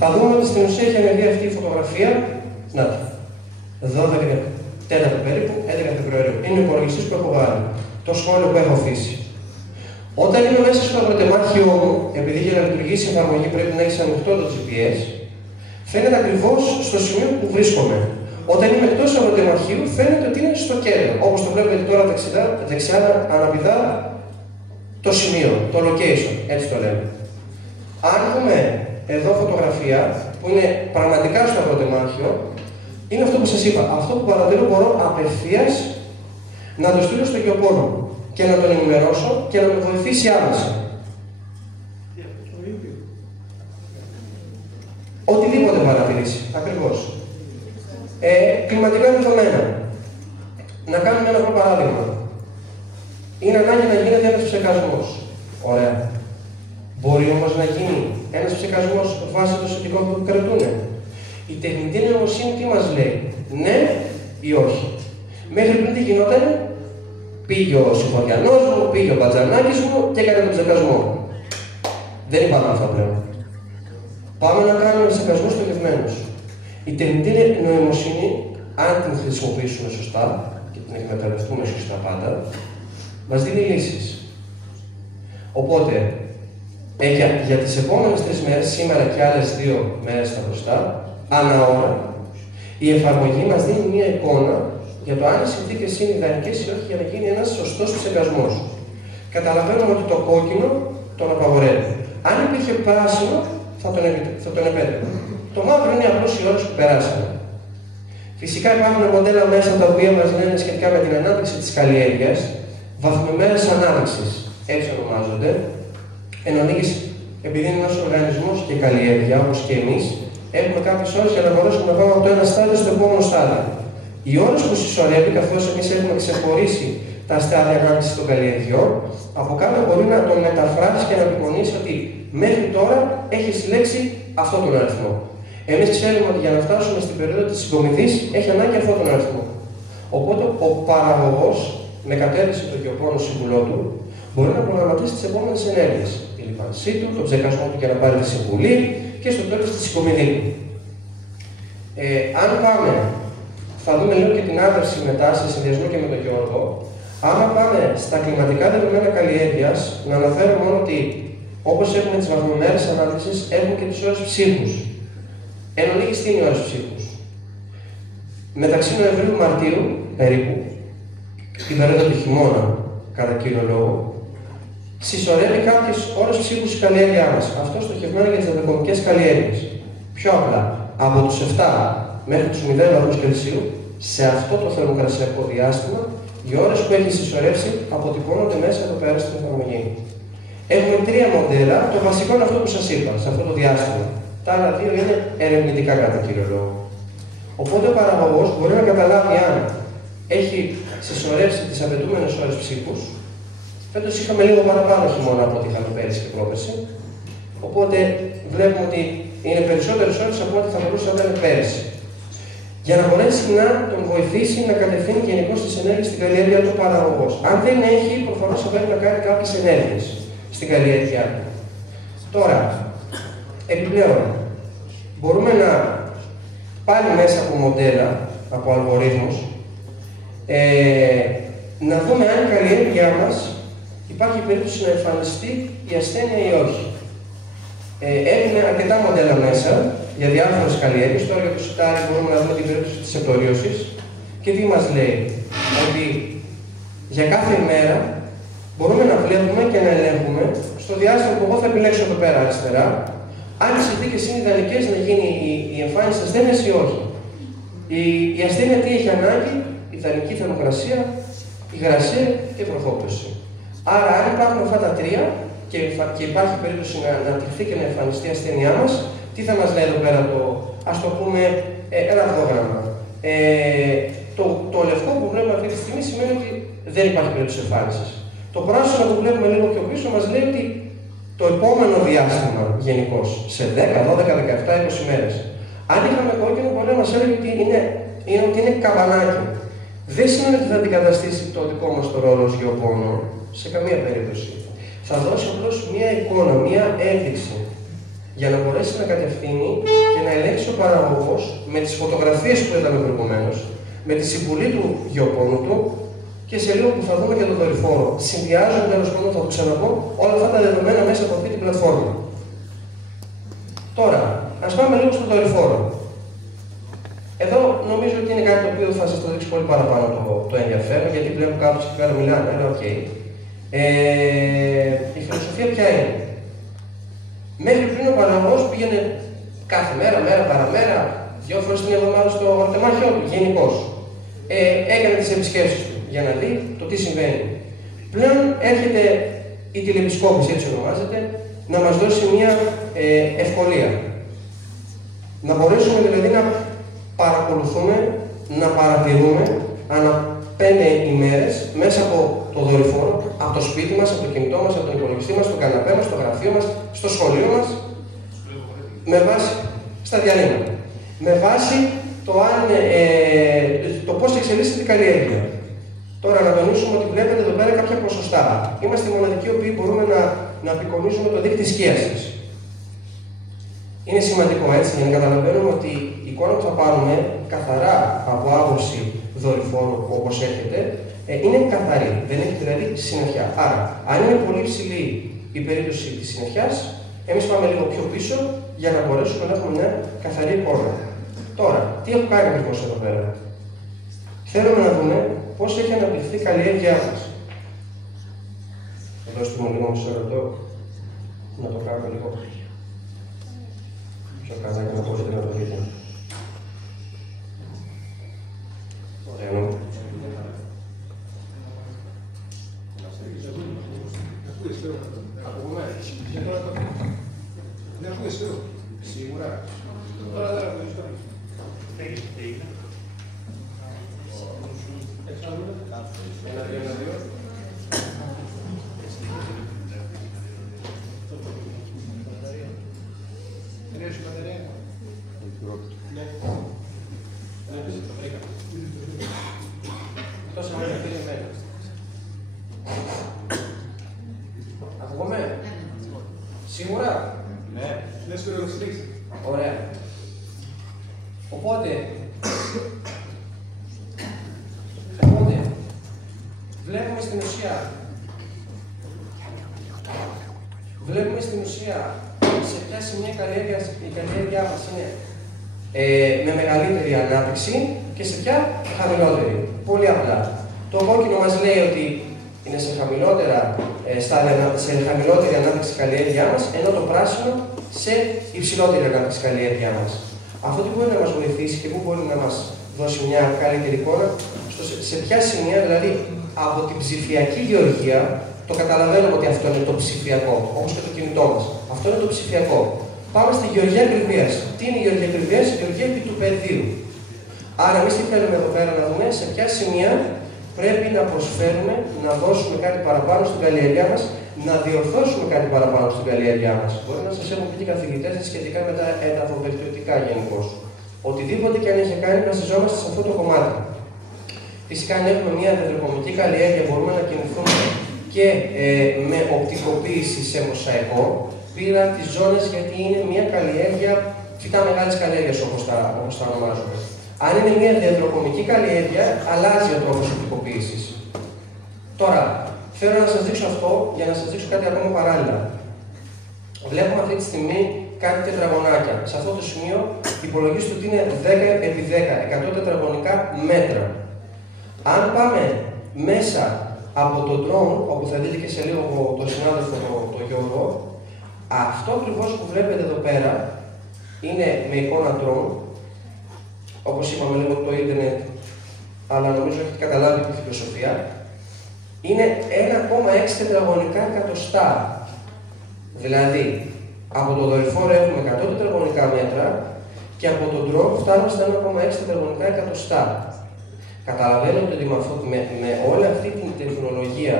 θα δούμε ότι στην ουσία έχει ανεβεί αυτή η φωτογραφία. Να το. 12 τέταρτο περίπου, 11 Φεβρουαρίου. Είναι ο υπολογιστής που έχω βάλει. Το σχόλιο που έχω αφήσει. Όταν είμαι μέσα στο αγροτεμάχιο μου, επειδή για να λειτουργήσει η εφαρμογή πρέπει να έχει ανοιχτό το GPS, φαίνεται ακριβώς στο σημείο που βρίσκομαι. Όταν είμαι εκτός αγροτεμαχίου, φαίνεται ότι είναι στο κέντρο. Όπως το βλέπετε τώρα δεξιά αναπηδά το σημείο, το location, έτσι το λέμε. Αν δούμε εδώ φωτογραφία, που είναι πραγματικά στο αγροτεμάχιο, είναι αυτό που σας είπα. Αυτό που παρατηρώ μπορώ απευθείας να το στείλω στο γεωπόνο και να τον ενημερώσω και να με βοηθήσει άμεσα. Οτιδήποτε παρατηρήσει, ακριβώς. Κλιματικά δεδομένα. Να κάνουμε ένα απλό παράδειγμα. Είναι ανάγκη να γίνεται ένας ψεκασμός. Ωραία. Μπορεί όμως να γίνει ένας ψεκασμός βάσει των συνθηκών που κρατούν. Η τεχνητή νοημοσύνη τι μας λέει, ναι ή όχι. Μέχρι πριν τι γινόταν, πήγε ο Συμφωριανός μου, πήγε ο Μπατζανάκης μου και έκανε τον ψεκασμό. Δεν υπάρχουν αυτά πλέον. Πάμε να κάνουμε ψεκασμό στοχευμένους. Η τεχνητή νοημοσύνη, αν την χρησιμοποιήσουμε σωστά και την εκμεταλλευτούμε σωστά πάντα, μας δίνει λύσεις. Οπότε, για τις επόμενες 3 μέρες, σήμερα και άλλες 2 μέρες στα μπροστά, ανά ώρα, η εφαρμογή μας δίνει μία εικόνα για το αν οι συνθήκες είναι ιδανικές ή όχι για να γίνει ένας σωστός ψεκασμός. Καταλαβαίνουμε ότι το κόκκινο τον απαγορεύει. Αν υπήρχε πράσινο, θα τον επέτρεπε. Το μαύρο είναι απλώς οι ώρες που περάσαμε. Φυσικά υπάρχουν μοντέλα μέσα τα οποία μας λένε σχετικά με την ανάπτυξη της καλλιέργειας, βαθμημένες ανάπτυξης, έτσι ονομάζονται. Εν ολίγης, επειδή είναι ένας οργανισμός και καλλιέργεια, όπως και εμείς, έχουμε κάποιες ώρες για να μπορέσουμε να πάμε από το ένα στάδιο στο επόμενο στάδιο. Οι ώρες που συσσωρεύει, καθώς εμείς έχουμε ξεχωρίσει τα στάδια ανάπτυξης των καλλιεργειών, από κάτω μπορεί να το μεταφράσει και να απεικονίσει ότι μέχρι τώρα έχει συλλέξει αυτόν τον αριθμό. Εμείς ξέρουμε ότι για να φτάσουμε στην περίοδο της συγκομιδής έχει ανάγκη αυτόν τον αριθμό. Οπότε ο παραγωγός, με κατεύθυνση του γεωπόνου σύμβουλό του, μπορεί να προγραμματίσει τις επόμενες ενέργειες. Τη λιπανσή του, τον ψεκασμό του και να πάρει τη συμβουλή και στο τέλος τη συγκομιδή. Αν πάμε, θα δούμε λίγο και την άδερση μετά σε συνδυασμό και με τον Γιώργο. Άμα πάμε στα κλιματικά δεδομένα καλλιέργειας, να αναφέρω μόνο ότι όπως έχουμε τις βαθμομέρες ανάπτυξης, έχουμε και τις ώρες ψύχους. Εν ολίγης τι είναι οι ώρες ψύχους. Μεταξύ Νοεμβρίου και Μαρτίου, περίπου, την περίοδο του χειμώνα, κατά κύριο λόγο, συσσωρεύει κάποιες ώρες ψύχους η καλλιέργειά μας. Αυτό στοχευμένο για τις δεδομικές καλλιέργειες. Πιο απλά, από τους 7 μέχρι τους 0 βαθμούς Κελσίου, σε αυτό το θερμοκρασιακό διάστημα, οι ώρες που έχει συσσωρεύσει αποτυπώνονται μέσα εδώ πέρα στην εφαρμογή. Έχουμε 3 μοντέλα, το βασικό είναι αυτό που σας είπα, σε αυτό το διάστημα. Τα άλλα 2 είναι ερευνητικά κατά κύριο λόγο. Οπότε ο παραγωγός μπορεί να καταλάβει αν έχει συσσωρεύσει τις απαιτούμενες ώρες ψήφους. Φέτος είχαμε λίγο παραπάνω χειμώνα από ό,τι είχαμε πέρυσι και πρόπερσι. Οπότε βλέπουμε ότι είναι περισσότερες ώρες από ό,τι θα μπορούσε να ήταν πέρυσι. Για να μπορέσει να τον βοηθήσει να κατευθύνει γενικώς τις ενέργειες στην καλλιέργεια του παραγωγός. Αν δεν έχει, προφανώς θα πρέπει να κάνει κάποιες ενέργειες στην καλλιέργειά του. Τώρα, επιπλέον, μπορούμε να πάλι μέσα από μοντέλα, από αλγορίθμους, να δούμε αν η καλλιέργειά μας υπάρχει περίπτωση να εμφανιστεί η ασθένεια ή όχι. Έχουμε αρκετά μοντέλα μέσα για διάφορες καλλιέργειες. Τώρα για το σιτάρι μπορούμε να δούμε την περίπτωση της επτορίωσης. Και τι μας λέει? Ότι για κάθε ημέρα μπορούμε να βλέπουμε και να ελέγχουμε στο διάστημα που εγώ θα επιλέξω εδώ πέρα αριστερά, αν οι συνθήκες είναι ιδανικές να γίνει η εμφάνιση της ασθένειας ή όχι. Η ασθένεια τι έχει ανάγκη? Ιδανική θερμοκρασία, υγρασία και προχώπηση. Άρα, αν υπάρχουν αυτά τα 3 και υπάρχει περίπτωση να τριχθεί και να εμφανιστεί η ασθένειά μας, τι θα μας λέει εδώ πέρα ας το πούμε, ένα αυγόγραμμα. Το λευκό που βλέπουμε αυτή τη στιγμή σημαίνει ότι δεν υπάρχει περίπτωση εμφάνισης. Το πράσινο που βλέπουμε λίγο πιο πίσω μας λέει ότι το επόμενο διάστημα γενικώς, σε 10, 12, 17, 20 μέρες. Αν είχαμε κόκκινο, μπορεί να μας έλεγε ότι είναι καμπανάκι. Δεν σημαίνει ότι θα αντικαταστήσει το δικό μας το ρόλο ως γεωπόνο, σε καμία περίπτωση. Θα δώσει απλώς μία εικόνα, μία ένδειξη, για να μπορέσει να κατευθύνει και να ελέγξει ο παραγωγός με τις φωτογραφίες που είδαμε προηγουμένως, με τη συμβουλή του γεωπόνου του και σε λίγο που θα δούμε και τον δορυφόρο. Συνδυάζουν τέλος πάντων, θα το ξαναπώ, όλα αυτά τα δεδομένα μέσα από αυτή την πλατφόρμα. Τώρα, ας πάμε λίγο στον δορυφόρο. Εδώ νομίζω ότι είναι κάτι το οποίο θα σας το δείξει πολύ παραπάνω το ενδιαφέρον, γιατί βλέπω κάποιους εκεί πέρα μιλάνε, αλλά οκ. Η φιλοσοφία ποια είναι? Μέχρι πριν ο παραγωγός πήγαινε κάθε μέρα, μέρα παραμέρα, 2 φορές την εβδομάδα στο αρτεμάχιό του, γενικώς. Έκανε τις επισκέψεις του για να δει το τι συμβαίνει. Πλέον έρχεται η τηλεπισκόπηση, έτσι ονομάζεται, να μας δώσει μια ευκολία. Να μπορέσουμε δηλαδή να παρακολουθούμε, να παρατηρούμε ανά 5 ημέρες μέσα από το δορυφόρο, από το σπίτι μας, από το κινητό μας, από τον υπολογιστή μας, στο καναπέ μας, στο γραφείο μας, στο σχολείο μας, με βάση στα διαλύματα. Με βάση το πώς εξελίσσεται η καλλιέργεια. Τώρα να τονίσουμε ότι βλέπετε εδώ πέρα κάποια ποσοστά. Είμαστε οι μοναδικοί οι οποίοι μπορούμε να απεικονίσουμε το δείκτη σκίασης. Είναι σημαντικό έτσι για να καταλαβαίνουμε ότι η εικόνα που θα πάρουμε καθαρά από άποψη δορυφόρου όπως έρχεται είναι καθαρή. Δεν έχει δηλαδή συννεφιά. Άρα, αν είναι πολύ ψηλή η περίπτωση της συννεφιάς, εμείς πάμε λίγο πιο πίσω για να μπορέσουμε να έχουμε μια καθαρή εικόνα. Τώρα, τι έχω κάνει ακριβώς εδώ πέρα? Θέλουμε να δούμε πώς έχει αναπτυχθεί η καλλιέργειά μας. Δώστε μου λίγο μισό λεπτό να το κάνω λίγο πιο καλά για να μπορείτε να το δείτε. Ωραία. Ακούμε. Δεν ακούγε σφαίρο. Σίγουρα. Ένα, δύο. Δεν έχει μπαταρία. Τόσο ωραία, κύριε Μέλα. Ακούγομαι. Σίγουρα. Ναι. Δεν σπίρω, συνέχισε. Ωραία. Οπότε, βλέπουμε στην ουσία σε ποια σημεία η καλλιέργειά μας είναι με μεγαλύτερη ανάπτυξη και σε ποια χαμηλότερη. Πολύ απλά. Το κόκκινο μας λέει ότι είναι σε χαμηλότερη ανάπτυξη η καλλιέργειά μας, ενώ το πράσινο σε υψηλότερη ανάπτυξη η καλλιέργειά μας. Αυτό τι μπορεί να μας βοηθήσει και πού μπορεί να μας δώσει μια καλύτερη εικόνα, σε ποια σημεία, δηλαδή από την ψηφιακή γεωργία, το καταλαβαίνουμε ότι αυτό είναι το ψηφιακό, όπως και το κινητό μας. Αυτό είναι το ψηφιακό. Πάμε στη γεωργία ακριβίας. Τι είναι η γεωργία ακριβίας? Η γεωργία επί του πεδίου. Άρα, εμείς τι θέλουμε εδώ πέρα να δούμε, σε ποια σημεία πρέπει να προσφέρουμε, να δώσουμε κάτι παραπάνω στην καλλιέργειά μας, να διορθώσουμε κάτι παραπάνω στην καλλιέργειά μας. Μπορεί να σας έχουν πει και καθηγητές σχετικά με τα εδαφοβελτιωτικά γενικώς. Οτιδήποτε και αν έχει κάνει, να συζόμαστε σε αυτό το κομμάτι. Φυσικά, αν έχουμε μια δεντροκομική καλλιέργεια, μπορούμε να κινηθούμε και με οπτικοποίηση σε μοσαϊκό. Πήρα τις ζώνες γιατί είναι μια καλλιέργεια, φυτά μεγάλης καλλιέργειας όπως τα ονομάζουμε. Αν είναι μια διαδροκομική καλλιέργεια, αλλάζει ο τρόπος οπτικοποίησης. Τώρα, θέλω να σας δείξω αυτό για να σας δείξω κάτι ακόμα παράλληλα. Βλέπουμε αυτή τη στιγμή κάτι τετραγωνάκια. Σε αυτό το σημείο υπολογίστε ότι είναι 10x10, 100 τετραγωνικά μέτρα. Αν πάμε μέσα από το drone, όπου θα δείτε και σε λίγο τον συνάδελφο τον Γιώργο, αυτό ακριβώς που βλέπετε εδώ πέρα είναι με εικόνα drone. Όπως είπαμε, λέμε το ίντερνετ, αλλά νομίζω έχετε καταλάβει τη φιλοσοφία. Είναι 1,6 τετραγωνικά εκατοστά. Δηλαδή, από το δορυφόρο έχουμε 100 τετραγωνικά μέτρα και από το drone φτάνουμε στα 1,6 τετραγωνικά εκατοστά. Καταλαβαίνετε ότι με όλη αυτή την τεχνολογία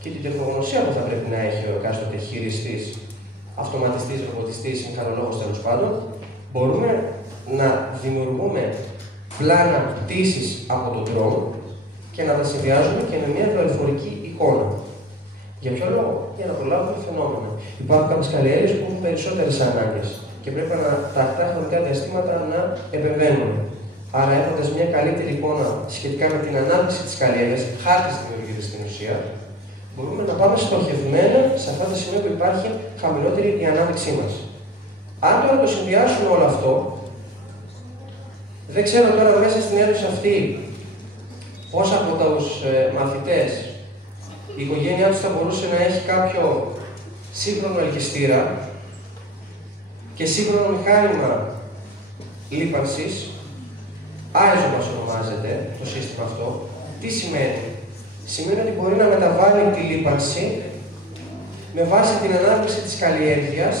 και την τεχνογνωσία που θα πρέπει να έχει ο εκάστοτε χειριστής, αυτοματιστής, ρομποτιστής, μηχανολόγος τέλος πάντων, μπορούμε να δημιουργούμε πλάνα πτήσης από τον drone και να τα συνδυάζουμε και με μια δορυφορική εικόνα. Για ποιο λόγο? Για να προλάβουμε φαινόμενα. Υπάρχουν κάποιες καλλιέργειες που έχουν περισσότερες ανάγκες και πρέπει να τακτά χρονικά διαστήματα να επεμβαίνουμε. Άρα, έχοντας μια καλύτερη εικόνα σχετικά με την ανάπτυξη της καλλιέργειας, χάρτης δημιουργείται στην ουσία, μπορούμε να πάμε στοχευμένα σε αυτά τα σημεία που υπάρχει χαμηλότερη η ανάπτυξή μας. Αν τώρα το συνδυάσουμε όλο αυτό, δεν ξέρω τώρα μέσα στην αίθουσα αυτή πώς από τους μαθητές η οικογένειά τους θα μπορούσε να έχει κάποιο σύγχρονο ελκυστήρα και σύγχρονο μηχάνημα λίπανσης, ISO μας ονομάζεται το σύστημα αυτό. Τι σημαίνει? Σημαίνει ότι μπορεί να μεταβάλει τη λίπανση με βάση την ανάπτυξη της καλλιέργειας,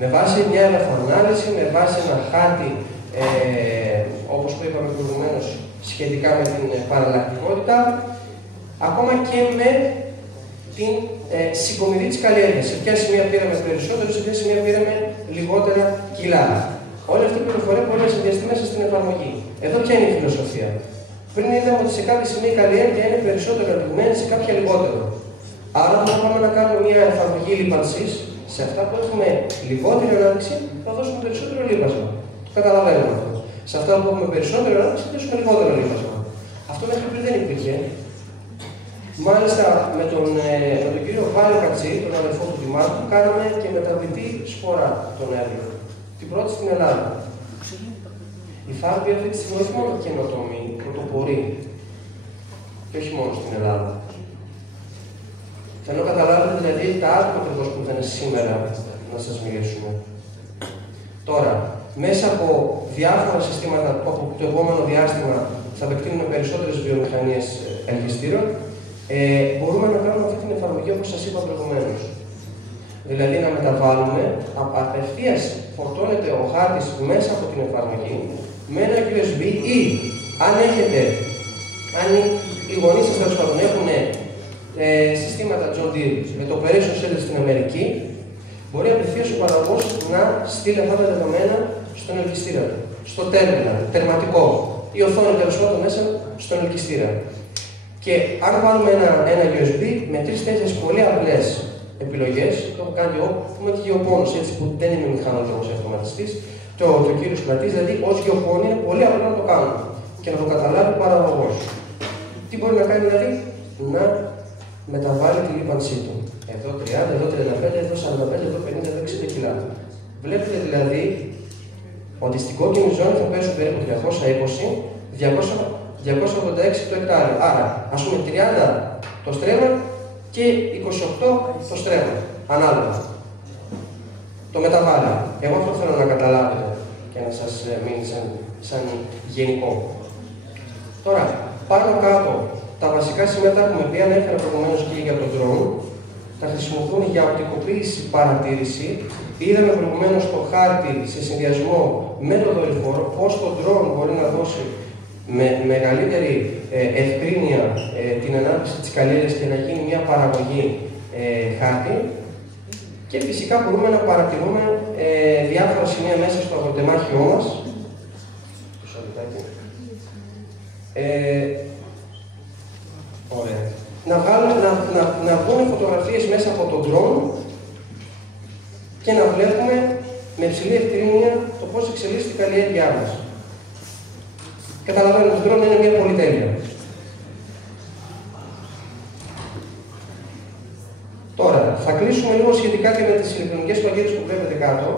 με βάση μια εδαφοανάλυση, με βάση ένα χάρτη, όπως το είπαμε προηγουμένως, σχετικά με την παραλλακτικότητα, ακόμα και με την συγκομιδή της καλλιέργειας. Σε ποια σημεία πήραμε περισσότερο, σε ποια σημεία πήραμε λιγότερα κιλά. Όλη αυτή η πληροφορία μπορεί να συνδυαστεί μέσα στην εφαρμογή. Εδώ ποια είναι η φιλοσοφία? Πριν είδαμε ότι σε κάποια σημεία η καλλιέργεια είναι περισσότερο αναπτυγμένη, σε κάποια λιγότερο. Άρα, όταν πάμε να κάνουμε μια εφαρμογή λίπανσης, σε αυτά που έχουμε λιγότερη ανάπτυξη, θα δώσουμε περισσότερο λίπασμα. Το καταλαβαίνουμε αυτό. Σε αυτά που έχουμε περισσότερο ανάπτυξη, θα δώσουμε λιγότερο λίπασμα. Αυτό μέχρι πριν δεν υπήρχε. Μάλιστα, με τον κύριο Βάλιο Κατσί, τον αδελφό του Δημάρχου, κάναμε και μεταβλητή σπορά τον έργο. Την πρώτη στην Ελλάδα. Η Φάρμπη αυτή τη στιγμή όχι μόνο καινοτομεί, πρωτοπορεί. Και όχι μόνο στην Ελλάδα. Θέλω να καταλάβετε δηλαδή τα άτομα ακριβώς που ήταν σήμερα να σας μιλήσουμε. Τώρα, μέσα από διάφορα συστήματα που από το επόμενο διάστημα θα επεκτείνουμε περισσότερες βιομηχανίες ελκυστήρων, μπορούμε να κάνουμε αυτή την εφαρμογή όπως σας είπα προηγουμένως. Δηλαδή να μεταβάλουμε, απευθείας φορτώνεται ο χάρτης μέσα από την εφαρμογή με ένα USB ή αν οι γονείς σας τέλος πάντων έχουν συστήματα John Deere με το Operation Center στην Αμερική, μπορεί απευθείας ο παραγωγός να στείλει αυτά τα δεδομένα στον ελκυστήρα του, στο terminal, τερματικό, η οθόνη τέλος πάντων μέσα στον ελκυστήρα. Και αν βάλουμε ένα USB με 3 τέτοιες πολύ απλές επιλογές, το έχω κάνει εγώ, που είμαι και γεωπόνος, έτσι που δεν είμαι μηχανολόγος ή αυτοματιστής, το κύριο πλατής, δηλαδή ως γεωπόνη είναι πολύ απλό να το κάνουμε και να το καταλάβει ο παραγωγός. Τι μπορεί να κάνει δηλαδή? Να μεταβάλει τη λίπανσή του. Εδώ 30, εδώ 35, εδώ 45, εδώ 50, εδώ 60 κιλά. Βλέπετε δηλαδή ότι στην κόκκινη ζώνη θα πέσουν περίπου 286 το εκτάριο. Άρα, ας πούμε 30 το στρέμμα και 28 το στρέμμα. Ανάλογα. Το μεταβάλλει. Εγώ αυτό θέλω να καταλάβετε και για να σας μείνει σαν γενικό. Τώρα, πάνω κάτω, τα βασικά σημεία τα έχουμε πει, ανέφερα προηγουμένως και για τον drone. Θα χρησιμοποιούν για οπτικοποίηση παρατήρηση. Είδαμε προηγουμένως το χάρτη σε συνδυασμό με το δορυφόρο, πώς το drone μπορεί να δώσει με μεγαλύτερη ευκρίνεια την ανάπτυξη της καλλιέργειας και να γίνει μια παραγωγή χάρτη. Και φυσικά μπορούμε να παρατηρούμε διάφορα σημεία μέσα στο αγροτεμάχιό μας. Ωραία. Να βγουν φωτογραφίες μέσα από τον drone και να βλέπουμε με υψηλή ευκρίνεια το πώς εξελίσσεται η καλλιέργειά μας. Καταλαβαίνετε, το drone είναι μια πολυτέλεια. Τώρα, θα κλείσουμε λίγο σχετικά και με τις ηλεκτρονικές παγίδες που βλέπετε κάτω.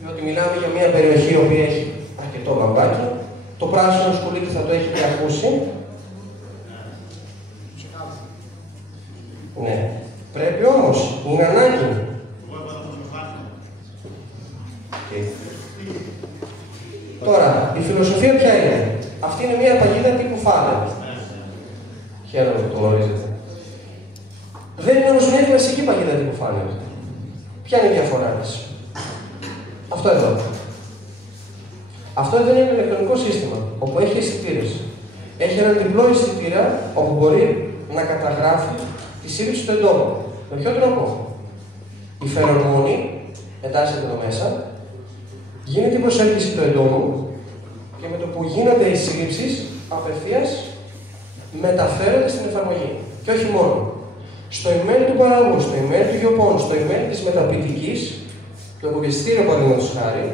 Διότι μιλάμε για μια περιοχή η οποία έχει αρκετό μπαμπάκι. Το πράσινο σκουλίκι θα το έχετε ακούσει. Ναι. Πρέπει όμως, είναι ανάγκη. Τώρα, η φιλοσοφία ποια είναι? Αυτή είναι μια παγίδα τύπου funnel. Χαίρομαι που το γνωρίζετε. Δεν είναι όμως μια κλασική παγίδα τύπου funnel. Ποια είναι η διαφορά της? Αυτό εδώ. Αυτό εδώ είναι ένα ηλεκτρονικό σύστημα, όπου έχει αισθητήρες. Έχει έναν διπλό αισθητήρα, όπου μπορεί να καταγράφει τη σύλληψη του εντόμου. Με ποιο τρόπο? Η φερομόνη εντάσσεται εδώ μέσα, γίνεται η προσέλκυση του εντόμου και με το που γίνονται οι σύλληψεις, απευθείας μεταφέρονται στην εφαρμογή. Και όχι μόνο. Στο email του παραγωγού, στο email του γεωπόνου, στο email της μεταποιητικής, το υποκαιστήριο παραδείγματος χάρη,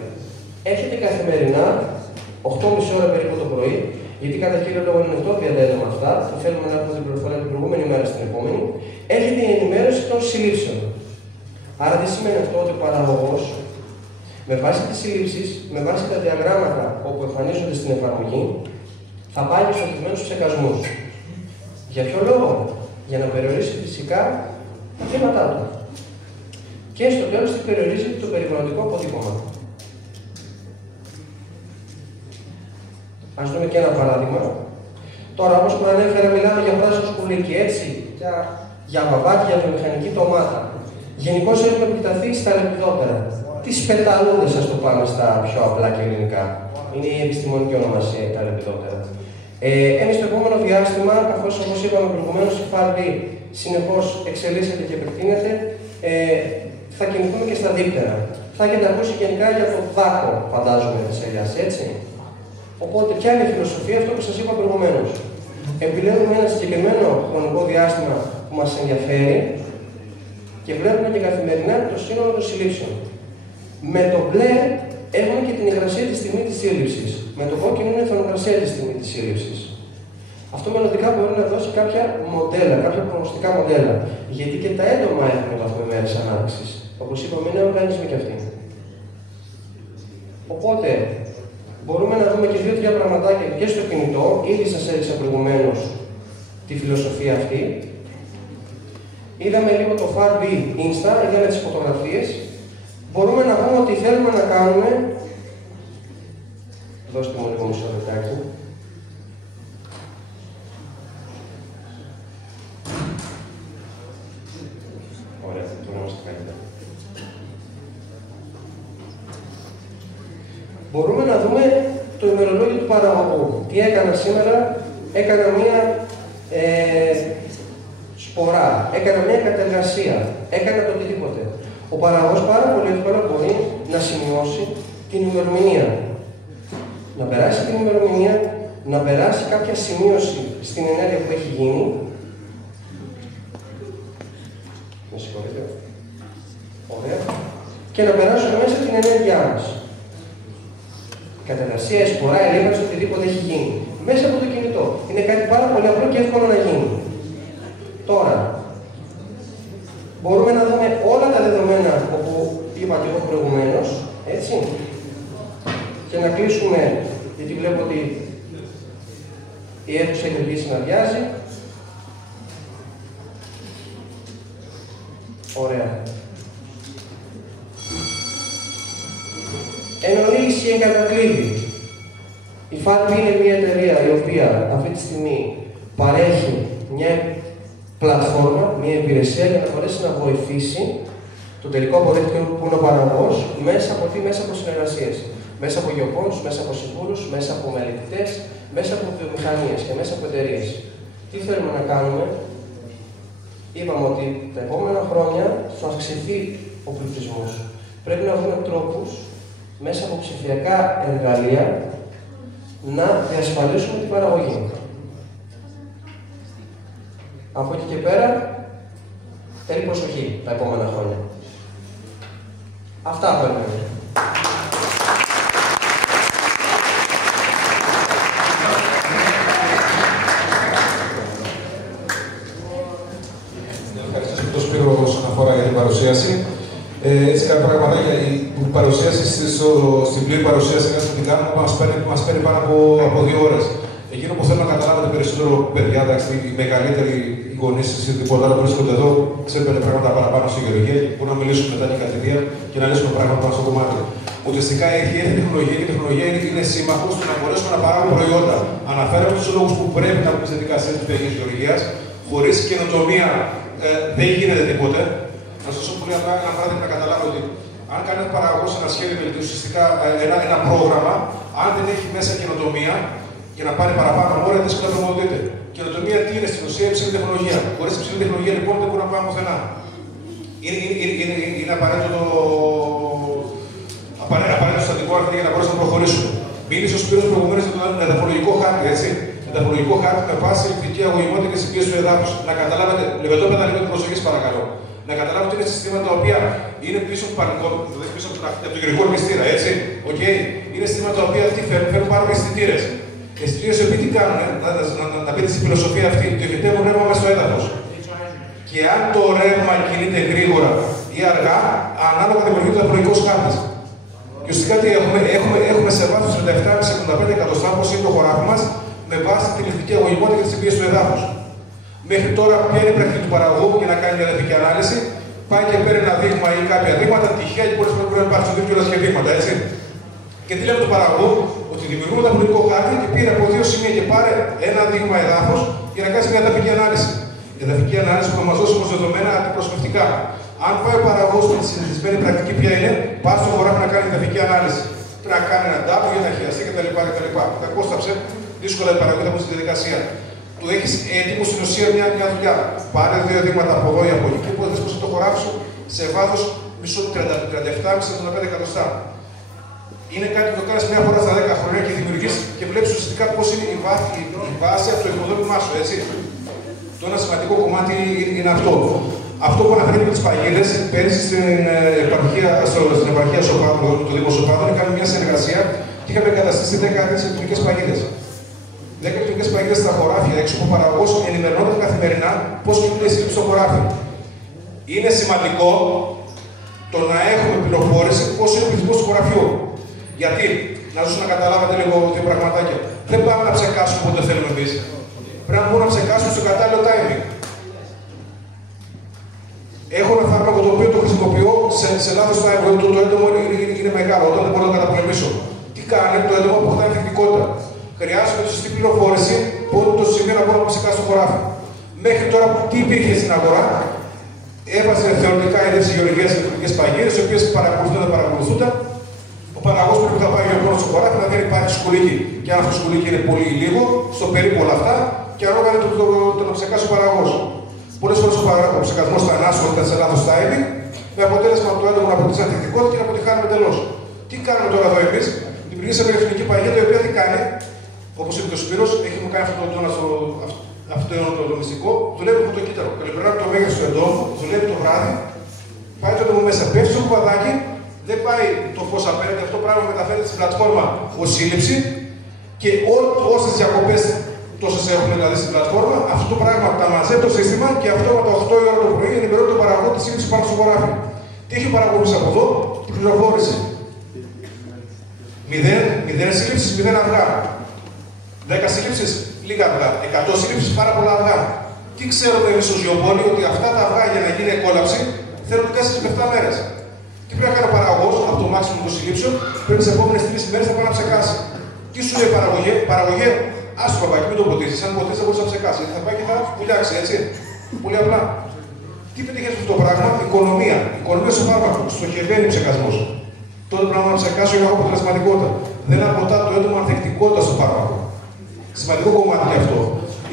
έχετε καθημερινά, 8,5 ώρα περίπου το πρωί, γιατί κατά κύριο λόγο είναι 8:30 με αυτά, θα θέλουμε να έχουμε την πληροφορία την προηγούμενη μέρα στην επόμενη, έχετε η ενημέρωση των συλλήψεων. Άρα τι σημαίνει αυτό? Ότι ο παραγωγός, με βάση τις συλλήψεις, με βάση τα διαγράμματα όπου εμφανίζονται στην εφαρμογή, θα πάει στους ορισμένους ψεκασμούς. Για ποιο λόγο? Για να περιορίσει φυσικά τα θύματα του. Και στο τέλος τι περιορίζει? Το περιβαλλοντικό αποτύπωμα. Ας δούμε και ένα παράδειγμα. Τώρα, όπως προανέφερα, μιλάμε για πράσινο σκουλίκι, έτσι, για βαβάκι, για βιομηχανική ντομάτα. Γενικώς έχουμε επιταθεί στα λεπιδόπερα. Τις πεταλούδες, ας το πάμε στα πιο απλά και ελληνικά. Είναι η επιστημονική ονομασία, τα λεπιδόπερα. Εμείς στο επόμενο διάστημα, καθώς όπως είπαμε προηγουμένως, η FARB συνεχώς εξελίσσεται και επεκτείνεται, θα κινηθούμε και στα δείπτερα. Θα έχετε ακούσει γενικά για το δάκο, φαντάζομαι, της ελιάς, έτσι. Οπότε, ποια είναι η φιλοσοφία? Αυτό που σας είπα προηγουμένως. Επιλέγουμε ένα συγκεκριμένο χρονικό διάστημα που μας ενδιαφέρει και βλέπουμε και καθημερινά το σύνολο των συλλήψεων. Με το μπλε έχουμε και την υγρασία τη στιγμή της σύλληψης. Με το κόκκινο είναι η θερμοκρασία τη στιγμή της σύλληψης. Αυτό μελλοντικά μπορεί να δώσει κάποια μοντέλα, κάποια προγνωστικά μοντέλα. Γιατί και τα έντομα έχουν βαθμομέρειες ανάπτυξης. Όπως είπαμε, είναι οργανισμοί κι αυτοί. Οπότε, μπορούμε να δούμε και 2-3 πραγματάκια και στο κινητό. Ήδη σας έδειξα προηγουμένως τη φιλοσοφία αυτή. Είδαμε λίγο το FARB Insta, είδαμε τις φωτογραφίες. Μπορούμε να πούμε ότι θέλουμε να κάνουμε. Δώστε μου λίγο μισό λεπτάκι. Ωραία, τώρα είμαστε καλύτερα. Μπορούμε να δούμε το ημερολόγιο του παραγωγού. Τι έκανα σήμερα? Έκανα μία σπορά, έκανα μία κατεργασία, έκανα το οτιδήποτε. Ο παραγωγός πάρα πολύ εύκολα μπορεί να σημειώσει την ημερομηνία. Να περάσει την ημερομηνία, να περάσει κάποια σημείωση στην ενέργεια που έχει γίνει. Με συγχωρείτε. Ωραία. Και να περάσουμε μέσα την ενέργειά μας. Κατεργασία, εσπορά, ελίβαση, οτιδήποτε έχει γίνει. Μέσα από το κινητό. Είναι κάτι πάρα πολύ απλό και εύκολο να γίνει. Τώρα, μπορούμε να δούμε όλα τα δεδομένα όπου είπα και εγώ προηγουμένως, έτσι. Και να κλείσουμε, γιατί βλέπω ότι η αίθουσα έχει αρχίσει να αδειάζει. Ωραία. Εν ολίγης και εν κατακλείδη, η Falpi είναι μια εταιρεία η οποία αυτή τη στιγμή παρέχει μια πλατφόρμα, μια υπηρεσία για να μπορέσει να βοηθήσει τον τελικό αποδέκτη που είναι ο παραγωγός μέσα από συνεργασίες. Μέσα από γεωπόνους, μέσα από συμβούλους, μέσα από μελετητές, μέσα από βιομηχανίες και μέσα από εταιρείες. Τι θέλουμε να κάνουμε? Είπαμε ότι τα επόμενα χρόνια θα αυξηθεί ο πληθυσμός. Πρέπει να βρούμε τρόπους μέσα από ψηφιακά εργαλεία να διασφαλίσουμε την παραγωγή. Από εκεί και πέρα, θέλει προσοχή τα επόμενα χρόνια. Αυτά παίρνουμε. Ευχαριστώ τον Σπύρο όσον αφορά για την παρουσίαση. Έτσι, κάποια πραγματάκια. Η παρουσίαση στην πλήρη παρουσίαση μέσα στην κάνουμε μας παίρνει πάνω από 2 ώρες. Εκείνο που θέλω να καταλάβετε περισσότερο, παιδιά, εντάξει, οι μεγαλύτεροι γονείς ή τίποτα άλλο που βρίσκονται εδώ, ξέρουν πράγματα παραπάνω στη γεωργία και μπορούν να μιλήσουν μετά την κατηδία και να λύσουμε πράγματα πάνω στο κομμάτι. Ουσιαστικά έχει έρθει η τεχνολογία και η τεχνολογία είναι σύμμαχο στο να μπορέσουμε να παράγουμε προϊόντα. Αναφέραμε τους λόγους που πρέπει να μπουν στη δικασία της παιδικής γεωργίας. Χωρίς καινοτομία δεν γίνεται τίποτε. Να σας δώσω πολύ απλά ένα παράδειγμα να καταλάβω ότι αν κάνει παραγωγός ένα σχέδιο βελτίωσης, ουσιαστικά ένα πρόγραμμα, αν δεν έχει μέσα καινοτομία, για να πάρει παραπάνω ώρα, δύσκολα να προμοδοτείται. Καινοτομία τι είναι στην ουσία? Υψηλή τεχνολογία. Χωρίς υψηλή τεχνολογία λοιπόν δεν μπορούμε να πάμε πουθενά. Είναι απαραίτητο στατικό αυτή για να μπορέσουμε να προχωρήσουμε. Μίλησε ο Σπύρος προηγουμένως για τον εδαφολογικό χάρτη, έτσι. Εδαφολογικό χάρτη με βάση ηλεκτρική αγωγημότητα και συμπίεση του εδάφους. Να καταλάβετε, λεβετόπεδα λίγο την προσοχή παρακαλώ. Να καταλάβετε ότι είναι συστήματα τα οποία είναι πίσω από το γρηγόρο μυστήρα, έτσι. Okay. Είναι συστήματα τα οποία φέρνουν πάρα πολλοί αισθητήρες. Αισθητήρες οι οποίοι τι κάνουν, να πείτε στη φιλοσοφία αυτή, ότι οχετεύουν ρεύμα μέσα στο έδαφος. Και αν το ρεύμα κινείται γρήγορα ή αργά, ανάλογα δημιουργείται ο εδαφολογικός χάρτης. Και ουσιαστικά τι έχουμε σε βάθος 37,75 εκατοστά, όπως είναι το χωράφι μας, με βάση την ηλεκτρική αγωγημότητα και τη συμπίεση του εδάφους. Μέχρι τώρα, ποια είναι η πρακτική του παραγωγού για να κάνει μια εδαφική ανάλυση? Πάει και παίρνει ένα δείγμα ή κάποια δείγματα, τυχαία και πολλές φορές μπορεί να υπάρχει στο δίκτυο και δείγματα, έτσι. Και τι λέμε του παραγωγού? Ότι δημιουργούμε το εδαφολογικό χάρτη και πήρε από 2 σημεία και πάρε ένα δείγμα εδάφους για να κάνει μια εδαφική ανάλυση. Η εδαφική ανάλυση που θα μας δώσει όμως δεδομένα αντιπροσωπευτικά. Αν πάει ο παραγωγός με τη συνηθισμένη πρακτική, ποια είναι? Πάει στο χωράφι να κάνει εδαφική ανάλυση. Πρέπει να κάνει έναν τάπο για να χειριστεί κτλ. Τα κόσταψε, δύσκολα η παραγωγή θα μπουν στη διαδικασία. Του έχει έτοιμο στην ουσία μια δουλειά. Πάρε 2 δείγματα από εδώ ή από εκεί και μπορεί να δει το χωράφι σου σε βάθος μισό 37,75 εκατοστά. Είναι κάτι που το κάνει μια φορά στα 10 χρόνια και δημιουργεί και βλέπει ουσιαστικά πώ είναι η βάση από το οικοδόμημά σου, έτσι. Το ένα σημαντικό κομμάτι είναι αυτό. Αυτό που αναφέρει με τις παγίδες, πέρυσι στην επαρχία Σοπάδου, το Δήμο Σοπάδου, είχαμε μια συνεργασία και είχαμε εγκαταστήσει 10 ηλεκτρικές παγίδες. 10 ηλεκτρικές παγίδες στα χωράφια έξω που ο παραγωγός ενημερώνεται καθημερινά πώς κινούνται οι σύλληψεις στο χωράφι. Είναι σημαντικό το να έχουμε πληροφόρηση πώς είναι ο πληθυσμός του χωραφιού. Γιατί, να δώσω να καταλάβετε λίγο 2 πραγματάκια. Δεν πάμε να ψεκάσουμε όποτε θέλουμε εμείς. Πρέπει να μπορούμε να ψεκάσουμε στο κατάλληλο timing. Έχω ένα φάρμακο το οποίο το χρησιμοποιώ σε λάθος timing. Το έντομο είναι μεγάλο, όταν δεν μπορώ να το καταπολεμήσω. Τι κάνει το έντομο που θα είναι εφικτικότητα? Χρειάζεται σωστή πληροφόρηση πότε το σημείο να μπορώ να ψεκάσω στο χωράφι. Μέχρι τώρα, τι υπήρχε στην αγορά? Έβαζε θεωρητικά οι γεωργικές και ηλεκτρικές παγίδες, οι οποίες παρακολουθούνται, δεν παρακολουθούνται. Ο παραγωγός πρέπει να πάει για μόνο στο χωράφι να δεν υπάρχει σκουλίκι. Και αν αυτό το σκουλίκι είναι πολύ λίγο, στο περίπου όλα αυτά, και ανάλογα είναι το να ψεκάσει ο παραγωγός. Πολλές φορές ο ψεκασμός θα ανάσχει όταν σε λάθος timing, με αποτέλεσμα το έντομο να αποκτήσει ανθεκτικότητα και να αποτυχάνουμε τελώς. Τι κάνουμε τώρα εδώ εμείς? Δημιουργήσαμε μια ηλεκτρική παγίδα η οποία τι κάνει? Όπως είπε ο Σπύρος, έχουμε κάνει αυτό το μυστικό, δουλεύει από το κύτταρο. Καλυπερνάμε το μέγεθος του εντόμου, δουλεύει το βράδυ, πάει το έντομο μέσα, πέφτει στο κουβαδάκι, δεν πάει το φως απέναντι, αυτό το πράγμα μεταφέρεται στην πλατφόρμα ως σύλληψη και όσες διακοπές τόσες έχουν δηλαδή στην πλατφόρμα, αυτό το πράγμα τα μαζεύει το σύστημα και αυτό με τα 8 η ώρα το πρωί ενημερώνει τον παραγωγό τη σύλληψη πάνω στο χωράφι. Τι έχει ο παραγωγός από εδώ? Πληροφόρηση. 0 σύλληψεις, 0 αυγά. 10 σύλληψεις, λίγα αυγά. 100 σύλληψεις, πάρα πολλά αυγά. Τι ξέρουμε εμείς ως γεωπόνοι? Ότι αυτά τα αυγά για να γίνει εκόλαψη θέλουν 4 με 7 μέρες. Τι πρέπει να κάνει ο παραγωγός από το maximum των συλλήψεων, πρέπει τις επόμενες 3 ημέρες να πάει να ψεκάσει. Τι σου λέει παραγωγέ, άστο παπάκι, μην το ποτίσεις. Αν ποτίσεις δεν μπορείς να ψεκάσει. Θα πάει και θα πουλιάξει, έτσι. Πολύ απλά. Τι πετυχαίνει αυτό το πράγμα, οικονομία. Οικονομία στο φάρμακο. Στοχευαίνει ψεκασμός. Τότε πρέπει να ψεκάσω για αποτελεσματικότητα. Δεν αποτά το έντομο ανθεκτικότητα στο φάρμακο. Σημαντικό κομμάτι γι' αυτό.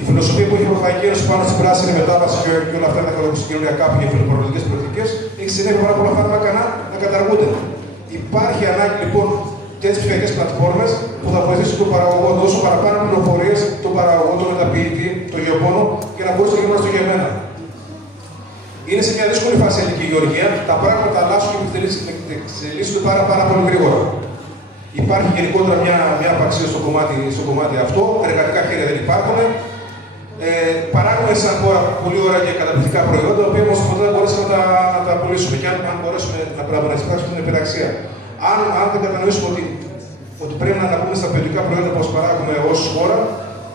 Η φιλοσοφία που έχει η Ευρωπαϊκή Ένωση πάνω στην πράσινη μετάβαση και όλα αυτά τα συγκοινωνιακά που για φιλοπαραγωγικές πολιτικές έχει συνέβη πάρα πολλά φάρμακα να καταργούνται. Υπάρχει ανάγκη λοιπόν τέτοιες ψηφιακές πλατφόρμες που θα βοηθήσουν τον παραγωγό να δώσουν παραπάνω πληροφορίες, τον παραγωγό, τον μεταποιητή, τον γεωπόνο και να μπορέσει να γίνει στοχευμένα. Είναι σε μια δύσκολη φάση η ελληνική γεωργία, τα πράγματα αλλάζουν και εξελίσσονται πάρα πολύ γρήγορα. Υπάρχει γενικότερα μια απαξία στο κομμάτι αυτό, εργατικά χέρια δεν υπάρχουν. Παράγουμε σαν χώρα πολύ ωραία και καταπληκτικά προϊόντα, τα οποία όμως ποτέ δεν μπορέσαμε να τα πουλήσουμε. Και αν μπορέσουμε να εισπράξουμε την υπεραξία. Αν δεν κατανοήσουμε ότι πρέπει να αναπούμε στα ποιοτικά προϊόντα που παράγουμε ως χώρα,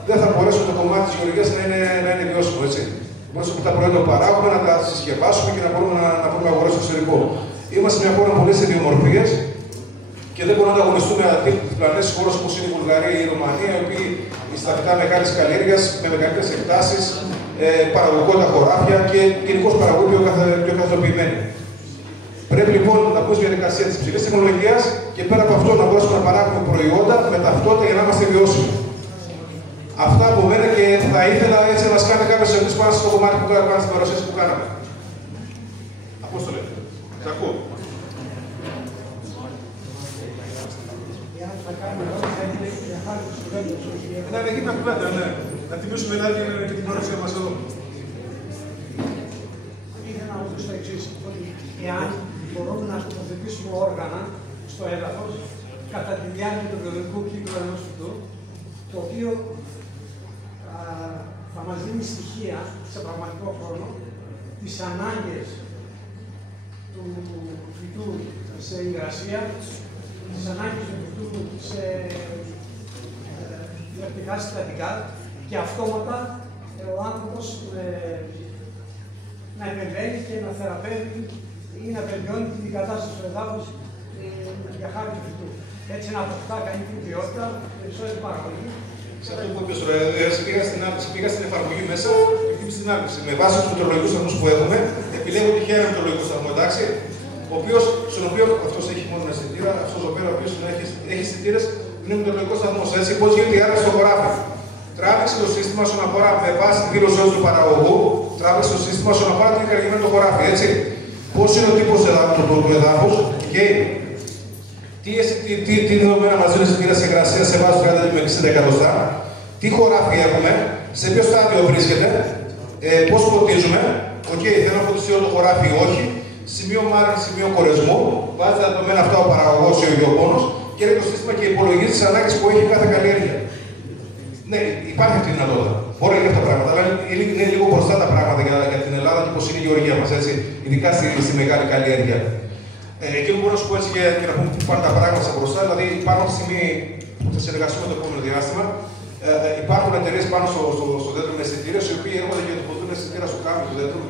δεν θα μπορέσουμε το κομμάτι της γεωργίας να είναι βιώσιμο. Έτσι. Μπορούμε τα προϊόντα που παράγουμε να τα συσκευάσουμε και να μπορούμε να βρούμε αγορές στο εξωτερικό. Είμαστε μια χώρα με πολλές ιδιομορφίες και δεν μπορούμε να ανταγωνιστούμε διπλανές χώρες όπως είναι η Βουλγαρία ή η Ρουμανία, οι οποίοι σταθερά μεγάλης καλλιέργειας, με μεγαλύτερες εκτάσεις, παραγωγικότητα χωράφια και γενικώς παραγωγή πιο καθοποιημένη. Πρέπει λοιπόν να πούμε στη διαδικασία της υψηλής τεχνολογίας και πέρα από αυτό να μπορέσουμε να παράγουμε προϊόντα με ταυτότητα για να είμαστε βιώσιμοι. Αυτά από μένα και θα ήθελα έτσι να μας κάνει κάποιες ερωτήσεις πάνω στο κομμάτι που κάναμε, πάνω στην παρουσίαση που κάναμε. Απόστολε, σ' ακούω. Να είναι εκεί μια κουβέντα, ναι. Να τιμήσουμε δηλαδή και την παρουσία μας εδώ. Ήθελα να ρωτήσω το εξής, ότι εάν μπορούμε να τοποθετήσουμε όργανα στο έδαφος κατά τη διάρκεια του βιολογικού κύκλου ενός φυτού, το οποίο θα μας δίνει στοιχεία σε πραγματικό χρόνο τις ανάγκες του φυτού σε υγρασία, τις ανάγκες του φυτού σε λεπτικά συστατικά και αυτόματα ο άνθρωπος να επεμβαίνει και να θεραπεύει ή να βελτιώνει την κατάσταση του εδάφους για χάρη του φυτού. Έτσι να αποκτά καλύτερη ποιότητα, περισσότερη παραγωγή. Σε αυτό που είπες τώρα, πήγα στην εφαρμογή μέσα και χτύπησε την άλυση. Με βάση τους μετεωρολογικούς σταθμούς που έχουμε, επιλέγω τυχαία ένα μετεωρολογικό σταθμό, εντάξει, στον οποίο αυτός έχει μόνο αισθητήρα, αυτός ο οποίος έχει αισθητήρες, είναι μετεωρολογικός σταθμός. Έτσι, πώς γίνεται η άρεξη στο χωράφι. Τράβηξε το σύστημα όσον αφορά με βάση τη δήλωση του παραγωγού, τράβηξε το σύστημα όσον αφορά την καλλιεργημένη το χωράφι, έτσι. Πώς είναι ο τύπος του εδάφους, τι δεδομένα μας δίνει αισθητήρα σε υγρασία σε βάση 30 με 60 εκατοστά, τι χωράφι έχουμε, σε ποιο στάδιο βρίσκεται, πώς ποτίζουμε, θέλω να ποτιστεί όλο το χωράφι ή όχι, σημείο μάρκας, σημείο κορεσμού, βάζει τα δεδομένα αυτά ο παραγωγός ή ο γεωπόνος και έχει το σύστημα και υπολογίζει τις ανάγκες που έχει κάθε καλλιέργεια. Ναι, υπάρχει αυτή η δυνατότητα. Μπορεί να είναι αυτά τα πράγματα, αλλά είναι λίγο μπροστά τα πράγματα για την Ελλάδα και πώς είναι η γεωργία μας, έτσι, ειδικά στη μεγάλη καλλιέργεια. Εκείνο που μπορώ να σου πω έτσι και να πούμε πού πάνε τα πράγματα μπροστά, δηλαδή πάνω από τη στιγμή που θα συνεργαστούμε το επόμενο διάστημα, υπάρχουν εταιρείες πάνω στο δέντρο με αισθητήρες, οι οποίοι έρχονται και τοποθετούν αισθητήρα στο κάμβι του δέντρου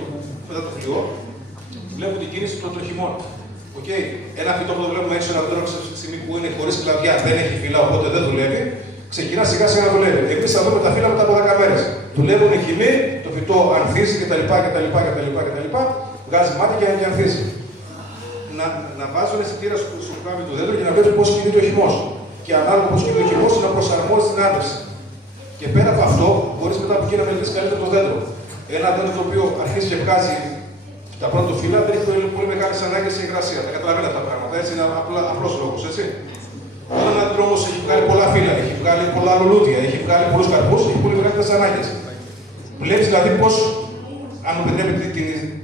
μετά το φλοιό, βλέπουν την κίνηση των τροχιμών. Ένα φυτό που το βλέπουμε έξω ένα δέντρο σε αυτή τη στιγμή που είναι χωρίς κλαδιά, δεν έχει φύλλα, οπότε δεν δουλεύει, ξεκινά σιγά σιγά να δουλεύει. Εμείς θα δούμε τα φύλλα μετά από 10 μέρες. Δουλεύουν οι χυμοί, το φυτό ανθίζει κτλ. Βγάζει μάτι και ανθίζει. Να βάζουν αισθητήρα στο κάμβι του δέντρου και να βλέπουν πώς κινείται ο χυμός. Και ανάλογα πώς κινείται ο χυμός να προσαρμόζει την άνθηση. Και πέρα από αυτό, μπορείς μετά από εκεί να μελετήσεις καλύτερα το δέντρο. Ένα δέντρο το οποίο αρχίζει και βγάζει τα πρώτα του φύλλα, δεν έχει πολύ μεγάλες ανάγκες σε υγρασία. Τα καταλαβαίνετε αυτά τα πράγματα. Έτσι είναι απλός λόγος, έτσι. Όταν ένα δέντρο όμως έχει βγάλει πολλά φύλλα, έχει βγάλει πολλά λουλούδια, έχει βγάλει πολλούς καρπούς, έχει πολύ μεγαλύτερες ανάγκες. Βλέπεις δηλαδή πώς, αν μου επιτρέπετε,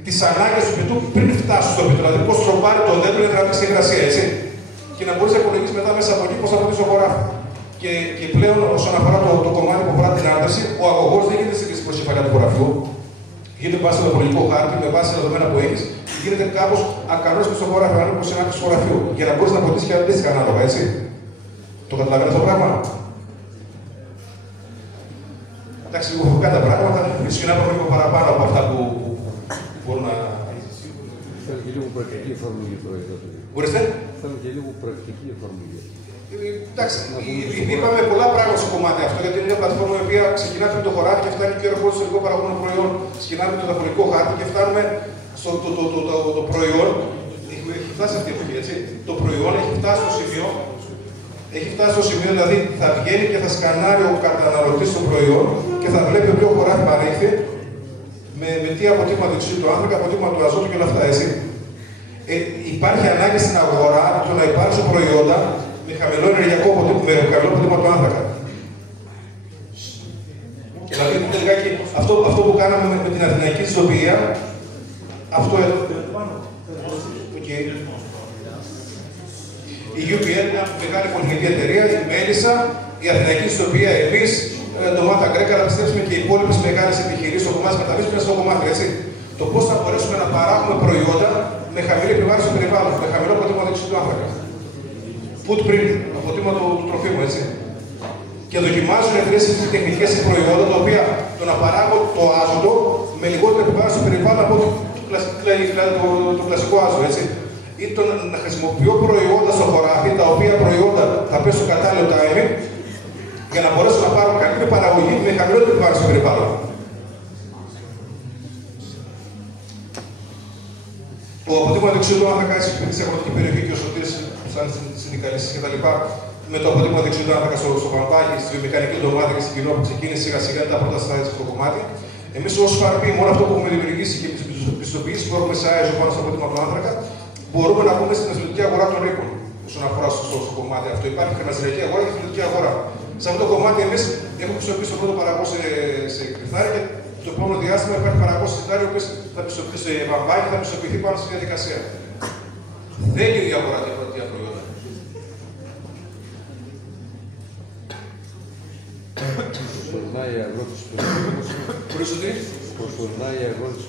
τις ανάγκες του φυτού πριν φτάσουν στο φυτό, δηλαδή πώς τροπάρει το δέντρο για να τραβήξει υγρασία, έτσι. Και να μπορείς να υπολογίσεις μετά μέσα από εκεί πώς θα ποτίσει το χωράφι. Και πλέον, όσον αφορά το κομμάτι που αφορά την άνθηση, ο αγωγός δεν γίνεται στην προσυφαλιά του χωραφιού. Γίνεται με βάση το πολιτικό χάρτη, με βάση τα δεδομένα που έχεις, γίνεται κάπως ακαρός και στο χωράφι, αν είναι συνάντηση του χωραφιού. Για να μπορείς να ποτίσεις και αντίστοιχα ανάλογα, έτσι. Το καταλαβαίνετε το πράγμα. Εντάξει, λίγο φοβικά τα πράγματα, ίσως να πω λίγο παραπάνω από αυτά που μπορούν να. και λίγο πρακτική εφαρμογή τώρα. Μπορείτε. Θέλουν και λίγο πρακτική εφαρμογή. Εντάξει, είπαμε πολλά πράγματα στο κομμάτι αυτό, γιατί είναι μια πλατφόρμα η οποία ξεκινά από το χωράφι και φτάνει και ο ρεκόρ στο τελικό παραγόμενο προϊόν. Ξεκινάμε το δαχτυλικό χάρτη και φτάνουμε στο το προϊόν. Έχει φτάσει αυτή η εποχή, έτσι. Το προϊόν έχει φτάσει στο σημείο, δηλαδή θα βγαίνει και θα σκανάρει ο καταναλωτής το προϊόν και θα βλέπει ποιο χωράφι παρέχει, με τι αποτύπωμα δεξιού του άνθρακα, αποτύπωμα του αζότου και όλα αυτά, έτσι. Υπάρχει ανάγκη στην αγορά το να υπάρξουν προϊόντα με χαμηλό ενεργειακό αποτύπωμα, με χαμηλό αποτύπωμα του άνθρακα. Δηλαδή, λιγάκι, αυτό που κάναμε με την αθηναϊκή ιστοποιία, αυτό εδώ. Okay. Η UPL, μια μεγάλη πολυεθνική εταιρεία, η Μέλισσα, η αθηναϊκή ιστοποιία, εμείς, ντομάτα γκρέκα, αλλά πιστέψουμε και οι υπόλοιπες μεγάλες επιχειρήσεις στο κομμάτι μεταβίβασης είναι στο κομμάτι, έτσι. Το πώς θα μπορέσουμε να παράγουμε προϊόντα με χαμηλή επιβάρυνση στο περιβάλλον, με χαμηλό αποτύπωμα δεξιού του άνθρακα. Footprint, αποτύπωμα του τροφίμου, έτσι. Και δοκιμάζουν εταιρείες τεχνικές προϊόντα τα οποία το να παράγω το άζωτο με λιγότερη επιβάρυνση στο περιβάλλον από το κλασικό άζωτο, έτσι. Ή το να χρησιμοποιώ προϊόντα στο χωράφι, τα οποία προϊόντα θα πέσουν στο κατάλληλο timing για να μπορέσω να πάρω καλύτερη παραγωγή με χαμηλότερη επιβάρυνση στο περιβάλλον. Το αποτύπωμα δεξιού του άνθρακα στη αγροτική περιοχή και ο Σωτήρης, σαν συνδικαλιστής κτλ. Με το αποτύπωμα δεξιού του άνθρακα στο Παμπάκι, στη βιομηχανική ντομάτα και στην κοινό που ξεκίνησε σιγά σιγά τα πρώτα στάδια στο κομμάτι. Εμείς ως ΦΑΡΠΗ, μόνο αυτό που έχουμε δημιουργήσει και τις πιστοποιήσεις που έχουμε σε ΑΕΖΟ πάνω στο αποτύπωμα του άνθρακα, μπορούμε να πούμε στην εθνική αγορά των ρήπων. Όσον αφορά στο κομμάτι αυτό, υπάρχει χρηματιστηριακή αγορά και εθνική αγορά. Σε αυτό το κομμάτι, εμείς έχουμε πιστοποιήσει το πρώτο παραγωγό σε κρυθάρι και το επόμενο διάστημα υπάρχει παραγωγό σε κρυθάρι, ο οποίος θα πιστοποιηθεί σε βαμβάκι, θα πιστοποιηθεί πάνω στη διαδικασία. Δεν είναι η ίδια αγορά για πρώτη προϊόντα. Προσωρινά οι αγρότες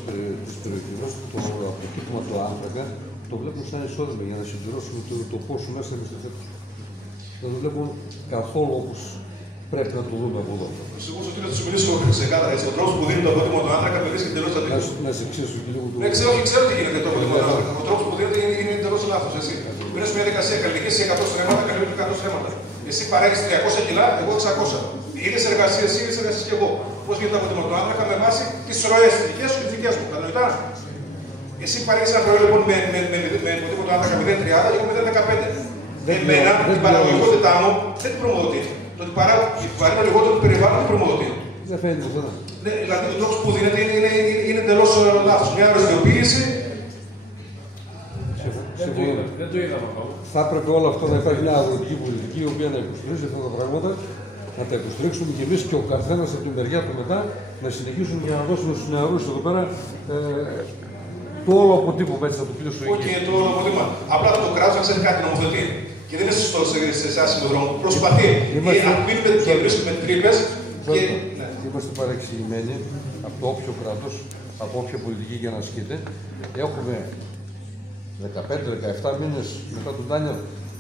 της περιοχής, το αποτύπωμα του άνθρακα, το βλέπουν σαν εισόδημα για να συμπληρώσουμε το πόσο μέσα εμείς το θέτουμε. Δεν το βλέπουν καθόλου όπως πρέπει να το δούμε από εδώ. Σίγουρα ότι θα σου μιλήσω ξεκάθαρα έτσι. Ο τρόπος που δίνει το αποτύπωμα του άνθρακα βρίσκεται εντελώς αντίθετο. Να σε εξηγήσω και λίγο το. Ναι, ξέρω τι γίνεται το αποτύπωμα του άνθρακα. Ο τρόπος που δίνεται είναι εντελώς λάθος. Μπαίνεις σε μια διαδικασία καλλιεργείς 100 στρέμματα, καλύπτει 100 στρέμματα. Εσύ παρέχεις 300 κιλά, εγώ 600. Ίδιες εργασίες, και εγώ. Πώς γίνεται το αποτύπωμα του άνθρακα με βάση τις ροές τις δικές σου και τις δικές μου. Κατανοητά. Εσύ παρέχεις ένα προϊόν λοιπόν με αποτύπωμα του άνθρακα 0,30 και εγώ 0,15. Εμένα την παραγωγικότητά μου δεν την προμοδοτεί. Το ότι παρέχω λιγότερο το περιβάλλον δεν την προμοδοτεί. Δεν φαίνεται αυτό. Δηλαδή ο τρόπος που δίνεται είναι εντελώς λάθος. Μια οριστιοποίηση. Δεν το είδαμε αυτό. Θα έπρεπε όλο αυτό να υπάρχει μια αγροτική πολιτική η οποία να υποστηρίζει αυτά τα πράγματα, να τα υποστηρίξουμε και εμείς και ο καθένας από τη μεριά του μετά να συνεχίσουμε για να δώσουμε στους νεαρούς εδώ πέρα το όλο αποτύπωμα, έτσι θα το κλείσω εκεί. Όχι, το όλο αποτύπωμα. Απλά το κράτος να ξέρει κάτι νομοθετεί. Και δεν είναι σωστό σε εσάς στον δρόμο. Προσπαθεί. Αφήνουμε και βρίσκουμε τρύπες. Είμαστε παρεξηγημένοι από το όποιο κράτος, από όποια πολιτική για να ασκείται. Έχουμε 15-17 μήνες μετά τον Τάνια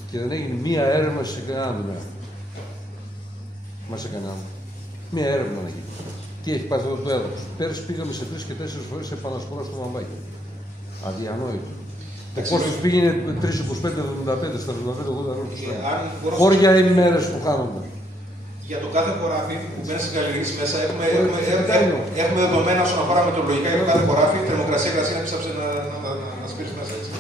και δεν έγινε μία έρευνα σε κανέναν τομέα. Μα σε κανέναν. Μία έρευνα να γίνει. Και έχει πάρει εδώ το έδαφος. Πέρυσι πήγαμε σε 3 και 4 φορές σε επανασπορά στο Βαμβάκι. Αδιανόητο. Ο κόστος πήγαινε 3,25-75 στα 75-80 χώρια ημέρες που χάνονται. Για το κάθε χωράφι που μπαίνει στην καλλιεργήση μέσα έχουμε δεδομένα όσον αφορά μετρολογικά για το κάθε χωράφι, θερμοκρασία, υγρασία, να ψάψει να σπίρει μέσα έτσι.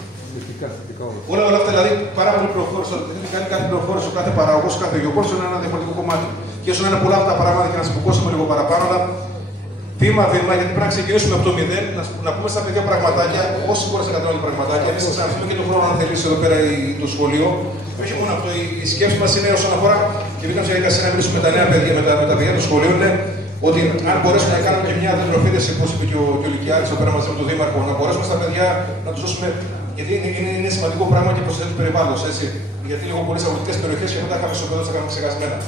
Όλα αυτά δηλαδή πάρα πολύ πληροφόρηση. Δεν κάνει κάτι πληροφόρηση ο κάθε παραγωγό, κάθε γεωργό σε ένα διαφορετικό κομμάτι. Και ίσω είναι πολλά από τα πράγματα και να συμποκώσουμε λίγο παραπάνω, αλλά βήμα-βήμα, γιατί πρέπει να ξεκινήσουμε από το 0, να πούμε στα παιδιά πραγματάκια, όσοι μπορούν να καταλάβουν πραγματάκια. Εμεί θα ξαναρχίσουμε και τον χρόνο, αν θελήσει εδώ πέρα το σχολείο. Όχι μόνο αυτό, η σκέψη μα είναι όσον αφορά και βγήκαμε σε διαδικασία να μιλήσουμε με τα νέα παιδιά, με τα παιδιά του σχολείου, είναι ότι αν μπορέσουμε να κάνουμε και μια δεντροφίδεση, όπω είπε και ο Λυκιάδης εδώ πέρα μαζί με τον Δήμαρχο, να μπορέσουμε στα παιδιά να του δώσουμε. Γιατί είναι σημαντικό πράγμα και προστασία του περιβάλλοντος, έτσι. Γιατί λίγο πολλές αγροτικές περιοχές και μετά είχαμε σοκολάτα, είχαμε ξεχασμένα.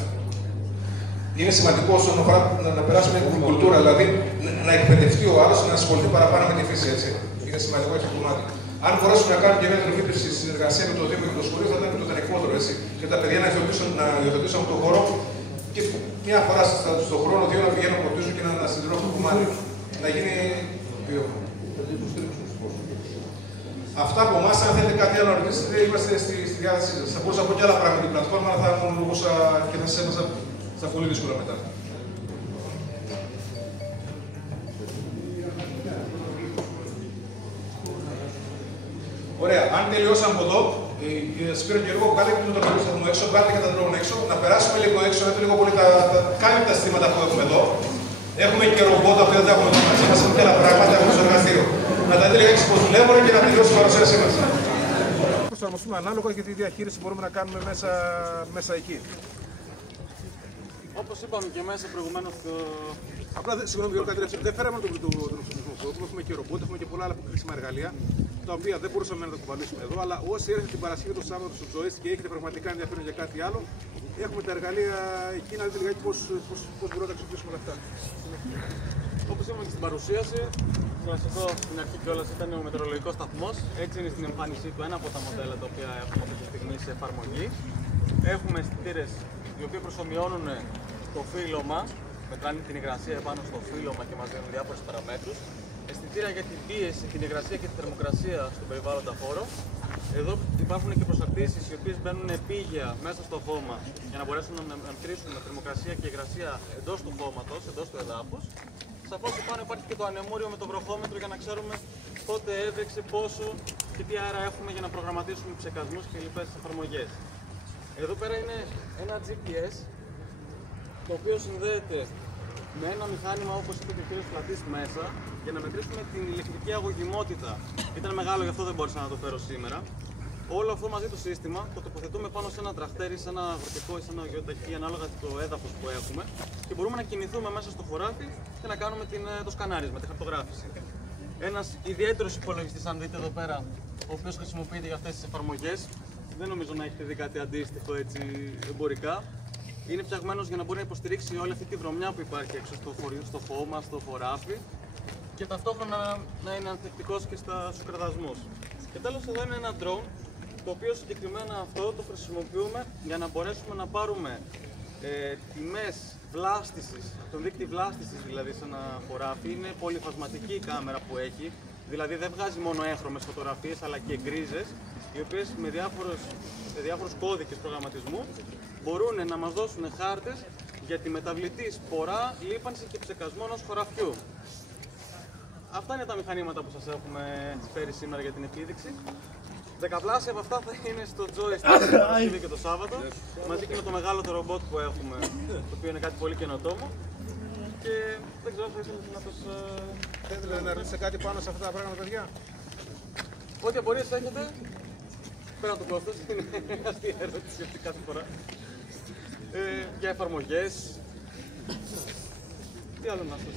Είναι σημαντικό όσον αφορά να περάσουμε την κουλτούρα, δηλαδή να εκπαιδευτεί ο άλλος να ασχοληθεί παραπάνω με τη φύση, έτσι. Είναι σημαντικό αυτό το κομμάτι. Αν μπορέσουμε να κάνουμε και μια δεντροφύτευση στη συνεργασία με το Δήμο και το σχολείο, θα ήταν το τελικότερο, έτσι. Και τα παιδιά να υιοθετήσουν από τον χώρο και μια φορά στον χρόνο, δύο να πηγαίνουν από πίσω και να συντηρώσουν το κομμάτι. Να γίνει βιώμα. Αυτά από εμάς, αν θέλετε κάτι άλλο να ρωτήσετε, είμαστε στη διάθεσή σας. Θα μπορούσα να πω και άλλα πράγματα στην πλατφόρμα, αλλά θα μονολογούσα και θα σας έβαζα στα πολύ δύσκολα μετά. Ωραία, αν τελειώσαμε από εδώ, Σπύρο και εγώ βγάλετε και το τρόπο σταθμό έξω, βγάλετε και τα drone έξω, να περάσουμε λίγο έξω, να δείτε λίγο πολύ τα κάλυπτα συστήματα που έχουμε εδώ. Έχουμε και ρομπότα που δεν τα έχουμε μαζί μας, έχουμε και άλλα πράγματα, έχουμε στο εργαστήριο. Να τα δείτε λίγα πώς δουλεύουν και να τελειώσει η παρουσίασή μας. Προσαρμοστούμε ανάλογα γιατί τη διαχείριση μπορούμε να κάνουμε μέσα εκεί. Όπως είπαμε και μέσα προηγουμένως Απλά, συγγνώμη, δεν φέραμε τον εξοπλισμό. Έχουμε και ρομπότ, έχουμε και πολλά άλλα χρήσιμα εργαλεία, τα οποία δεν μπορούσαμε να τα κουβαλήσουμε εδώ. Αλλά όσοι έρχεται την Παρασκευή το Σάββατο στο Joystick και έχετε πραγματικά ενδιαφέρον για κάτι άλλο, έχουμε τα εργαλεία εκεί να δείτε λιγάκι πώς μπορούμε να τα αξιοποιήσουμε όλα αυτά. Όπως είπαμε και στην παρουσίαση, εδώ στην αρχή κιόλας ήταν ο μετεωρολογικός σταθμός. Έτσι είναι στην εμφάνισή του ένα από τα μοντέλα τα οποία έχουμε αυτή τη στιγμή σε εφαρμογή. Έχουμε αισθητήρες οι οποίοι προσομοιώνουν το φύλλωμα, μετράνε την υγρασία επάνω στο φύλλωμα και μας δίνουν διάφορες παραμέτρους. Αισθητήρα για την πίεση, την υγρασία και τη θερμοκρασία στον περιβάλλοντα χώρο. Εδώ υπάρχουν και προσαρτήσεις οι οποίες μπαίνουν επίγεια μέσα στο χώμα για να μπορέσουν να μετρήσουν θερμοκρασία και υγρασία εντός του χώματος, εντός του εδάφους. Σαφώς επάνω υπάρχει και το ανεμούριο με το βροχόμετρο για να ξέρουμε πότε έβρεξε, πόσο και τι αέρα έχουμε για να προγραμματίσουμε ψεκασμούς και λοιπές εφαρμογές. Εδώ πέρα είναι ένα GPS το οποίο συνδέεται με ένα μηχάνημα όπως είπε και ο κ. Πλατής μέσα για να μετρήσουμε την ηλεκτρική αγωγημότητα. Ήταν μεγάλο, γι' αυτό δεν μπόρεσα να το φέρω σήμερα. Όλο αυτό μαζί το σύστημα το τοποθετούμε πάνω σε ένα τραχτέρι, σε ένα αγροτικό ή σε ένα γεωταχή, ανάλογα το έδαφος που έχουμε και μπορούμε να κινηθούμε μέσα στο χωράφι και να κάνουμε το σκανάρισμα, τη χαρτογράφηση. Ένας ιδιαίτερος υπολογιστής, αν δείτε εδώ πέρα, ο οποίος χρησιμοποιείται για αυτές τις εφαρμογές. Δεν νομίζω να έχετε δει κάτι αντίστοιχο έτσι εμπορικά. Είναι φτιαγμένος για να μπορεί να υποστηρίξει όλη αυτή τη βρωμιά που υπάρχει έξω στο χώμα, στο χωράφι και ταυτόχρονα να είναι ανθεκτικός και στους κραδασμούς. Και τέλος εδώ είναι ένα drone, το οποίο συγκεκριμένα αυτό το χρησιμοποιούμε για να μπορέσουμε να πάρουμε τιμές βλάστησης, τον δείκτη βλάστησης δηλαδή σε ένα χωράφι. Είναι πολυφασματική η κάμερα που έχει, δηλαδή δεν βγάζει μόνο έγχρωμες φωτογραφίες αλλά και γκρίζες, οι οποίες με διάφορους κώδικες προγραμματισμού μπορούν να μας δώσουν χάρτες για τη μεταβλητή σπορά, λίπανση και ψεκασμό ενός χωραφιού. Αυτά είναι τα μηχανήματα που σας έχουμε φέρει σήμερα για την επίδειξη. Δεκαπλάσια από αυτά θα είναι στο Joystick την Παρασκευή και το Σάββατο, μαζί και με το μεγάλο το ρομπότ που έχουμε, το οποίο είναι κάτι πολύ καινοτόμο. Και δεν ξέρω, θα ήθελα να τους... Θέλετε να ρωτήσετε κάτι πάνω σε αυτά τα πράγματα, παιδιά? Ό,τι απορίες έχετε, πέραν το κόστος, είναι αστεία ερώτηση αυτή κάθε φορά. Για εφαρμογές. Τι άλλο να σας...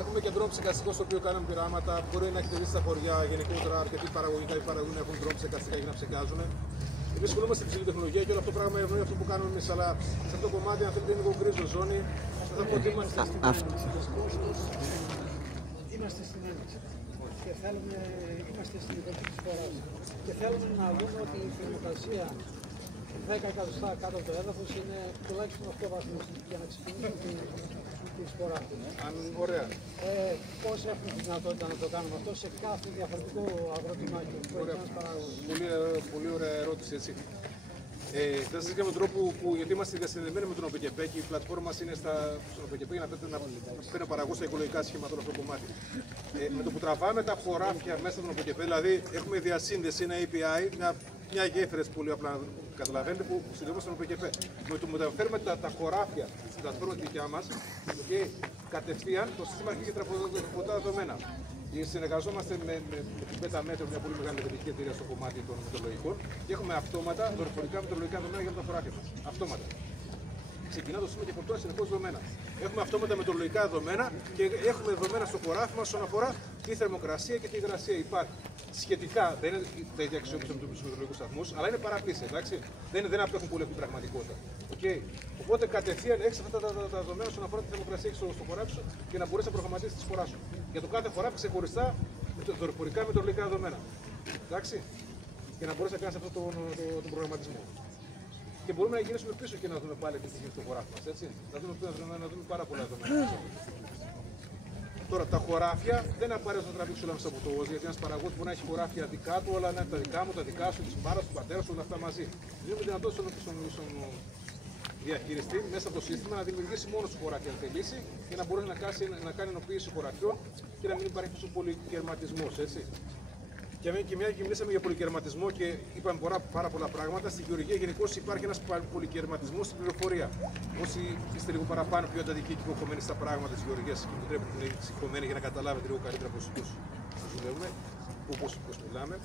Έχουμε και drone ψεκαστικό στο οποίο κάνουμε πειράματα. Μπορεί να έχετε δει στα χωριά γενικότερα αρκετοί παραγωγικά ή παραγωγοί να έχουν drone ψεκαστικά και να ψεκάζουν. Εμείς ασχολούμαστε με τη ψηλή τεχνολογία και όλο αυτό το πράγμα ευνοεί αυτό που κάνουμε εμείς. Αλλά σε αυτό το κομμάτι, αν θέλετε, είναι λίγο γκρίζο ζώνη. Θα πω ότι είμαστε στην Είμαστε στην έννοια και είμαστε στην υποτή της χώρας και θέλουμε να δούμε ότι η θερμοκρασία 10 εκατοστά κάτω από το έδαφος είναι τουλάχιστον 8 βαθμούς για να ξεκινήσουμε τη σπορά. Ωραία. Πώς έχουμε τη δυνατότητα να το κάνουμε αυτό σε κάθε διαφορετικό αγροτημάκι που έχει ένας παράγοντας? Πολύ ωραία ερώτηση, έτσι. Θα σας κάνω τρόπο που, γιατί είμαστε διασυνδεμένοι με τον ΟΠΚΠ και η πλατφόρμα μας είναι στον ΟΠΚΠ για να παίρνει παραγωγό στα οικολογικά σχήματα όλο αυτό το κομμάτι. Με το που τραβάμε τα χωράφια μέσα στον ΟΠΚΠ, δηλαδή έχουμε διασύνδεση, ένα API, μια γέφυρα πολύ απλά καταλαβαίνετε που συνδέουμε στον ΟΠΚΠ. Με το που μεταφέρουμε τα χωράφια στην πλατφόρμα τη δικιά μας, κατευθείαν το σύστημα αρχίζει και τραποδοτά τα δεδομένα. Συνεργαζόμαστε με την Πέταμέτρο, μια πολύ μεγάλη μεταδοτική εταιρεία στο κομμάτι των μετεωρολογικών και έχουμε αυτόματα δορυφορικά μετεωρολογικά δεδομένα για τα χωράφια μας. Αυτόματα. Ξεκινά το σύστημα και φορτώνει συνεχώς δεδομένα. Έχουμε αυτόματα μετεωρολογικά δεδομένα και έχουμε δεδομένα στο χωράφι μας όσον αφορά τη θερμοκρασία και τη υγρασία. Υπάρχει. Σχετικά δεν είναι τα ίδια αξιόπιστα με τους μετεωρολογικούς σταθμούς, αλλά είναι παραπλήσια, εντάξει. Δεν απέχουν πολύ από την πραγματικότητα. Okay. Οπότε κατευθείαν έχει αυτά τα δεδομένα όσον αφορά τη θερμοκρασία στο χωράφι σου για να μπορέσει να προγραμματίσει τη σπορά σου. Για το κάθε χωράφι ξεχωριστά δορυφορικά μετεωρολογικά δεδομένα. Εντάξει. Για να μπορέσει να κάνει αυτό τον προγραμματισμό. Και μπορούμε να γυρίσουμε πίσω και να δούμε πάλι τι γίνεται στο χωράφι μας. Να δούμε πάρα πολλά δεδομένα. Τώρα τα χωράφια δεν είναι απαραίτητο να τραβήξω όλα μέσα από το ΟΖ, γιατί ένα παραγωγό μπορεί να έχει χωράφια δικά του, αλλά να είναι τα δικά μου, τα δικά σου, τη μάνα του, πατέρα σου, όλα αυτά μαζί. Δίνουμε δυνατότητα στον διαχειριστή μέσα από το σύστημα να δημιουργήσει μόνο του χωράφια αν θελήσει και να μπορεί να κάνει ενοποίηση χωραφιών και να μην υπάρχει τόσο πολυκερματισμό. Και μια και μιλήσαμε για πολυκερματισμό και είπαμε πάρα πολλά πράγματα, στη γεωργία γενικώς υπάρχει ένας πολυκερματισμός στην πληροφορία. Όσοι είστε λίγο παραπάνω πιο εντατικοί και υποκομμένοι στα πράγματα της γεωργίας και επιτρέπετε την συγχωμένη για να καταλάβετε λίγο καλύτερα πώς δουλεύουμε, πώς μιλάμε.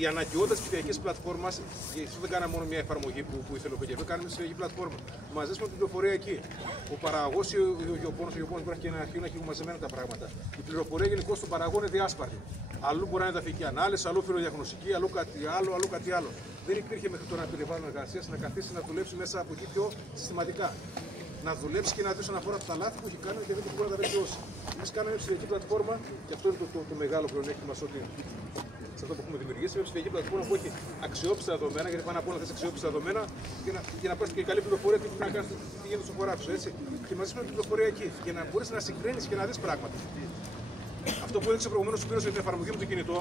Η αναγκαιότητα της ψηφιακής πλατφόρμας, γιατί δεν κάναμε μόνο μια εφαρμογή που ήθελε ο PGF, κάνουμε μια ψηφιακή πλατφόρμα. Μαζέσουμε την πληροφορία εκεί. Ο παραγωγός ή ο γεωπόνος μπορεί και να έχει μαζεμένα τα πράγματα. Η πληροφορία γενικώς στον παραγωγό είναι διάσπαρτη. Αλλού μπορεί να είναι ταφική ανάλυση, αλλού φυροδιαγνωστική, αλλού κάτι άλλο. Δεν υπήρχε μέχρι τώρα περιβάλλον εργασίας να καθίσει να δουλέψει μέσα από εκεί πιο συστηματικά. Να δουλέψει και να δει όσον αφορά τα λάθη που έχει κάνει και δεν μπορεί να τα βελτιώσει. Εμείς κάναμε μια ψηφιακή πλατφόρμα και αυτό είναι το μεγάλο πλεονέκτημα σε αυτό που έχουμε δημιουργήσει. Μια ψηφιακή πλατφόρμα που έχει αξιόπιστα δεδομένα, γιατί πάνω απ' όλα θες αξιόπιστα δεδομένα για να πάρει και καλή πληροφορία τι πρέπει να κάνει, τι γίνεται στο χωράφι σου. Και μαζί με την πληροφορία εκεί, για να μπορεί να συγκρίνει και να δει πράγματα. Αυτό που έδειξε προηγουμένως ο Σπύρος για την εφαρμογή με το κινητό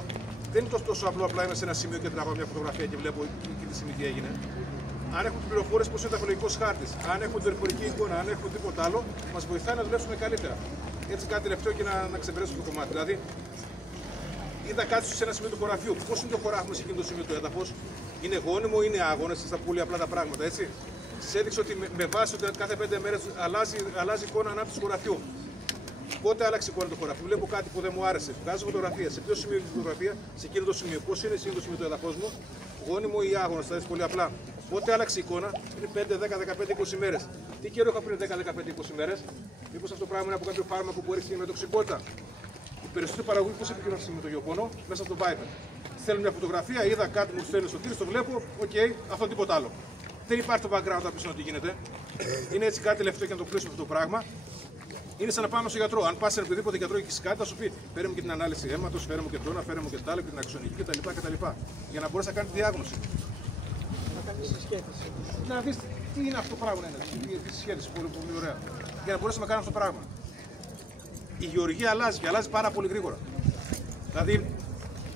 δεν είναι τόσο απλό. Απλά είμαι σε ένα σημείο και τραβάω μια φωτογραφία και βλέπω και τη στιγμή τι έγινε. Αν έχουμε πληροφορίες πώς είναι ο ταφολογικός χάρτης, αν έχουμε την δορυφορική εικόνα, αν έχουμε τίποτα άλλο, μας βοηθάει να δουλέψουμε καλύτερα. Έτσι κάτι τελευταίο και να ξεπεράσουμε το κομμάτι. Δηλαδή, είδα κάτι σε ένα σημείο του χωραφιού. Πώς είναι το χωράφι μας εκείνο το σημείο του έδαφος, είναι γόνιμο, είναι άγωνο, στα πολύ απλά τα πράγματα, έτσι. Σας έδειξε ότι με βάση ότι κάθε 5 μέρες αλλάζει εικόνα ανάπτυξη του χωραφιού. Πότε άλλαξε η εικόνα του χωραφιού, βλέπω κάτι που δεν μου άρεσε. Βγάζω φωτογραφία. Σε ποιο σημείο είναι η φωτογραφία, σε εκείνο το σημείο. Πώς είναι το σημείο του έδαφος μου, γόνιμο ή άγωνο, θα δεις πολύ απλά. Πότε άλλαξε η εικόνα, πριν 5, 10, 15, 20 μέρες. Τι καιρό είχα πριν 10, 15, 20 μέρες, μήπως αυτό το πράγμα είναι από κάποιο φάρμακο που έχει με τοξικότητα. Οι περισσότεροι παραγωγοί πώς επικοινωνούν με το γεωπόνο, μέσα από το Viber. Θέλουν μια φωτογραφία, είδα κάτι, μου στέλνει στο τύριο, το βλέπω, οκ, αυτό τίποτα άλλο. Δεν υπάρχει το background να πει ότι γίνεται. Είναι έτσι κάτι τελευταίο και να το κλείσουμε αυτό το πράγμα. Είναι σαν να πάμε στο γιατρό. Αν πα σε οποιοδήποτε γιατρό και έχει κάτι, θα σου πει: φέρε μου και την ανάλυση αίματος, φέρε μου και τόνα, φέρε μου και τα άλλα, και την αξονική κτλ. Για να μπορέσει να κάνει τη διάγνωση. Να κάνει συσχέτιση. Να δει τι είναι αυτό το πράγμα, τι συσχέτιση, πολύ ωραία. Για να μπορέσουμε να κάνουμε αυτό το πράγμα. Η γεωργία αλλάζει και αλλάζει πάρα πολύ γρήγορα. Δηλαδή,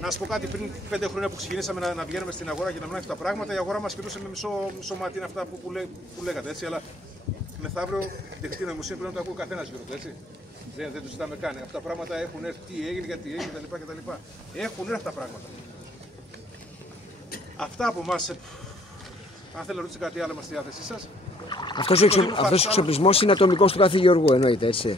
να σα πω κάτι, πριν 5 χρόνια που ξεκινήσαμε να βγαίνουμε στην αγορά και να μιλάμε αυτά τα πράγματα, η αγορά μα κοιτούσε με μισό μάτι, είναι αυτά που λέγατε, έτσι. Αλλά μεθαύριο τεχνητή νοημοσύνη πρέπει να το ακούει ο καθένα γύρω του, έτσι. Δεν το συζητάμε καν. Αυτά τα πράγματα έχουν έρθει, τι έγινε, γιατί έγινε κτλ. Έχουν έρθει αυτά τα πράγματα. Αυτά από εμάς. Αν θέλετε να ρωτήσετε κάτι άλλο, είμαστε στη διάθεσή σας. Αυτός ο εξοπλισμός είναι ατομικός του κάθε γεωργού, εννοείται, έτσι.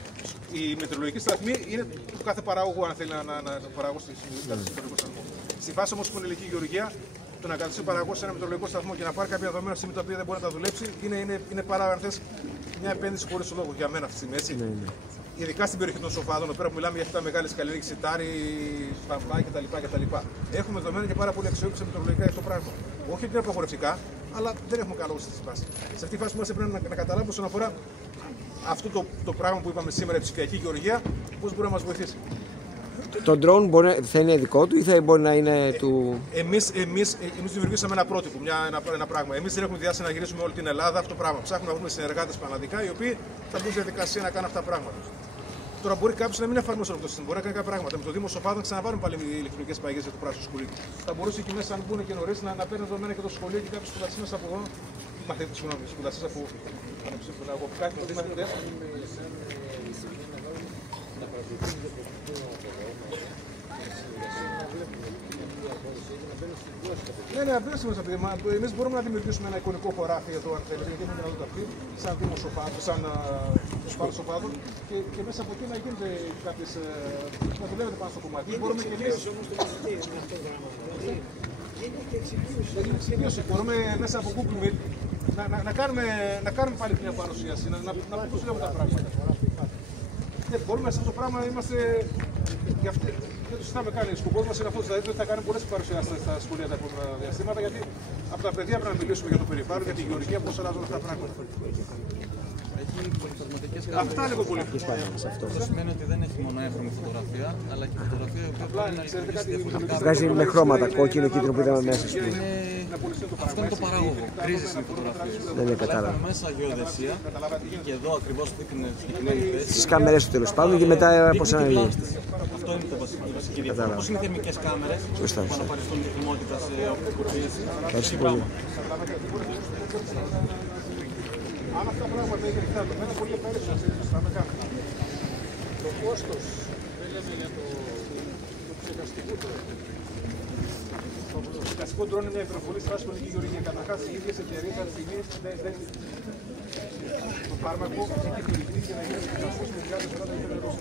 Η μετεωρολογική σταθμή είναι του κάθε παραγωγού, αν θέλει να το παραγωγό στη μετεωρολογικό σταθμό. Στη φάση όμως που είναι ηλική γεωργία, το να καταστήσει ο παραγωγός σε ένα μετεωρολογικό σταθμό και να πάρει κάποια δεδομένα στιγμή τα οποία δεν μπορεί να τα δουλέψει, είναι μια επένδυση χωρίς λόγο για μένα αυτή τη στιγμή. Έτσι. Ειδικά στην περιοχή των Σοφάδων, εδώ πέρα που μιλάμε για αυτά μεγάλες καλλιέργειες, σιτάρι, παμπά κτλ. Έχουμε δεδομένα και πάρα πολύ αξιόπιστα μετεωρολογικά για αυτό το πράγμα. Όχι ότι είναι απαγορευτικά, αλλά δεν έχουμε καλό στη φάση. Σε αυτή τη φάση που πρέπει να καταλάβουμε όσον αφορά αυτό το πράγμα που είπαμε σήμερα, η ψηφιακή γεωργία, πώς μπορεί να μας βοηθήσει. Το drone θα είναι δικό του ή θα μπορεί να είναι του. Εμείς δημιουργήσαμε ένα πρότυπο, ένα πράγμα. Εμείς δεν έχουμε διάθεση να γυρίσουμε όλη την Ελλάδα αυτό το πράγμα. Ψάχνουμε να βρούμε συνεργάτες πανελλαδικά οι οποίοι θα μπουν στη διαδικασία να κάνουν αυτά τα πράγματα. Τώρα μπορεί κάποιο να μην εφαρμόσει αυτό το σύστημα, μπορεί να κάνει κάποια πράγματα. Με το Δήμο Σοφάδων ξαναβάλουν πάλι οι ηλεκτρονικές παγιές για το πράσινο σχολείο. Θα μπορούσε εκεί μέσα, αν μπουν και νωρίς, να παίρνουν δεδομένα και το σχολείο και κάποιοι σπουδαστές μέσα από εδώ. Σπουδαστές από κάτι μαθητές. Ναι, αμπρέσουμε σε παιδί. Εμείς μπορούμε να δημιουργήσουμε ένα εικονικό χωράφι εδώ, αν θέλετε, γιατί έχουμε να δούμε αυτή, σαν Δήμο Σοφάδων, σαν Σπάρο Σοφάδων, και μέσα από εκεί να γίνονται κάποιες. Να δουλεύετε πάνω στο κομμάτι. Μπορούμε και εμείς. Μπορούμε μέσα από Google Meet να κάνουμε πάλι μια παρουσίαση, να προσφέρουμε τα πράγματα. Μπορούμε σε αυτό το πράγμα να είμαστε. Δεν το συζητάμε καν. Ο σκοπός μας είναι αυτό. Δηλαδή θα κάνουμε πολλές παρουσιάσεις στα σχολεία τα επόμενα διαστήματα. Γιατί από τα παιδιά πρέπει να μιλήσουμε για το περιβάλλον, για τη γεωργία, πώς αλλάζουν αυτά τα πράγματα. Έχει πολυφορματικές αυτά λίγο πολύ. Αυτό σημαίνει ότι δεν έχει μόνο εύχρωμη φωτογραφία, αλλά και φωτογραφία η οποία μπορεί να λειτουργήσει διαφορετικά. Βγάζει με χρώματα, κόκκινο, κίτρινο που είδαμε μέσα. Είναι Αυτό είναι το παράγωγο. Κρίζεις είναι φωτογραφίες. Δεν είναι κατάλαβα. Έχουμε μέσα γεωδεσία και εδώ ακριβώς δείχνει συγκεκριμένη θέση. Στις κάμερες του τέλος πάντων και μετά πώς αναλύει. Αυτό είναι το βασική διαφορά. Όπως είναι θερμικές κάμερες που αναπαριστούν τη θυμότητα σε οπτικοποίηση. Ευχαριστώ πολύ. Αν αυτά τα πράγματα είναι ρηχτά δεδομένα, πολύ ευχαριστώ να με κάνουμε. Το κόστος, δεν λέμε για το ψεκαστικό τώρα. Το ψεκαστικό ντρόν είναι μια υπερβολή στη βάση πολιτική γεωργία. Καταρχάς, οι ίδιες εταιρείες αυτή τη στιγμή δεν το φάρμακο έχει θεωρηθεί για να γίνει επικαστός με 30-40 ευρώ.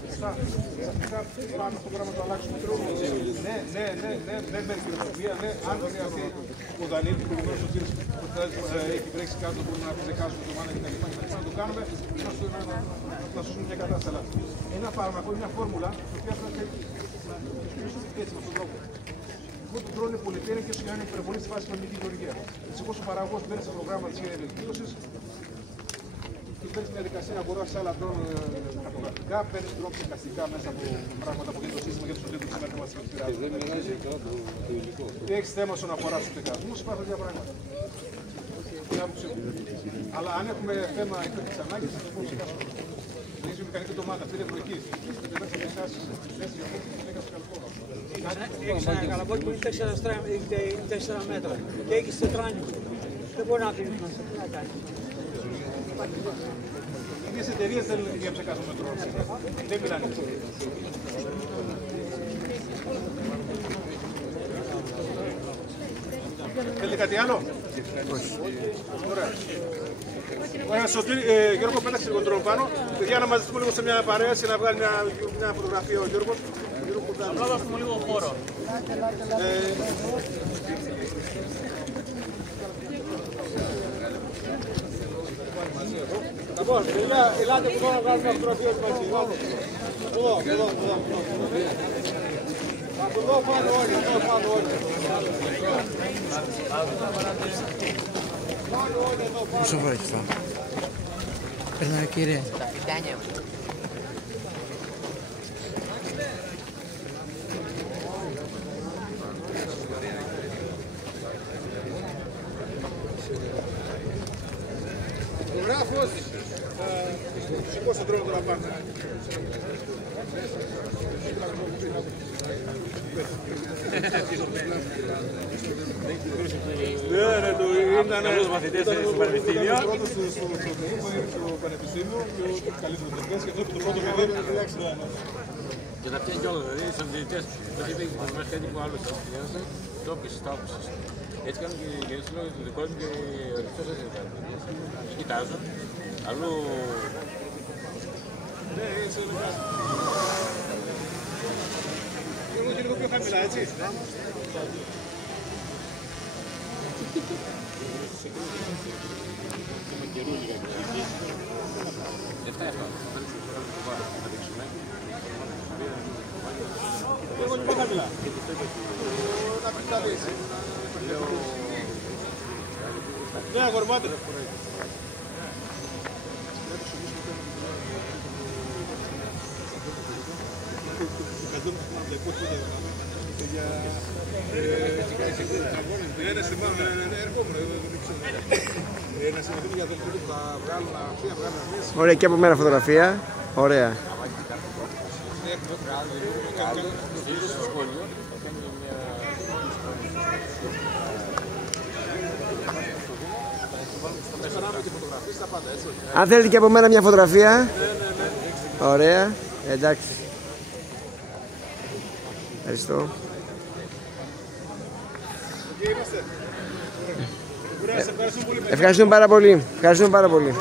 Ξαφνικά πάμε στο πρόγραμμα του αλλάξουμε τρόπο. Ναι, με φιλοσοφία, ναι, αν χρειαστεί ο Δανίλη, ο προηγούμενος ο κύριος που έχει βρέξει κάτω, μπορούμε να ψεκάσουμε το μάνα κτλ. Να το κάνουμε, να σώσουμε μια κατάσταση. Ένα φάρμακο, μια φόρμουλα, η οποία πρέπει να χρησιμοποιήσουμε έτσι με αυτόν τον τρόπο. Αυτό το τρώνε πολυτέλεια και είναι υπερβολή στη βάση πολιτική γεωργία. Δυστυχώς ο παραγωγός μπαίνει σε προγράμμα της σχέδια βελτίωσης και παίρνει τη διαδικασία να αγοράσει άλλα ντρόν χαρτογραφικά, παίρνει ντρόν ψεκαστικά μέσα από πράγματα που γίνεται το σύστημα για τους οδήγους σήμερα που μας πειράζει. Έχεις θέμα όσον αφορά στους ψεκασμούς, υπάρχουν τέτοια πράγματα. Αλλά αν έχουμε θέμα έκτακτης ανάγκης, θα το πω ψεκάσουμε. Δεν είσαι μηχανική ντομάτα, αυτή είναι ευρωική. Δεν θα ψεκάσεις θέση για αυτό που είναι καλοκόρο. Έχεις ένα καλαμπόκι που είναι 4 μέτρα και έχεις τετράνιο. Δεν μπορεί να πίνεις μέσα. Τι να κάνεις. Οι ίδιες εταιρείες δεν λένε για ψεκάσουμε με τρόπο. Δεν μιλάνε. Θέλετε κάτι άλλο? Όχι. Ωραία. Ωραία, Σωτήρη, Γιώργο, πέταξε λίγο τρόπο πάνω. Παιδιά, να μαζευτούμε λίγο σε μια παρέαση, να βγάλει μια φωτογραφία ο Γιώργος. Απλά δώσουμε λίγο χώρο. Λοιπόν, ελάτε που τώρα να βγάλουμε φωτογραφία μαζί. Εδώ. Εδώ πάνω όλοι, Πόσο βράχει θα. Έλα κύριε. Τα φιντάνια μου. Φωτογράφος, σηκώστε τον τρόπο τώρα πάνω. Ναι, του ήταν καλούς μαθητές στο πανεπιστήμιο. Πρώτος στο πανεπιστήμιο και ο καλύτερος τεχνές και αυτό το πρώτο παιδί. Και τα πιάνει κιόλας, δηλαδή στους διαιτητές, όχι είπε μέχρι κάτι που άλλος το άκουσες. Έτσι κάνουν και οι λόγοι του δικού μου και ο Χριστός έτσι κάνει. Κοιτάζουν, αλλού... Ναι, έτσι είναι κάτι. Και λίγο πιο χαμηλά, έτσι. Λίγο πιο χαμηλά. Να πει τα λύση. Ναι, αγορμάτε. Ωραία, και από μένα φωτογραφία. Ωραία. Αν θέλετε και από μένα μια φωτογραφία. Ωραία, εντάξει. Ευχαριστώ. Ευχαριστούμε πάρα πολύ.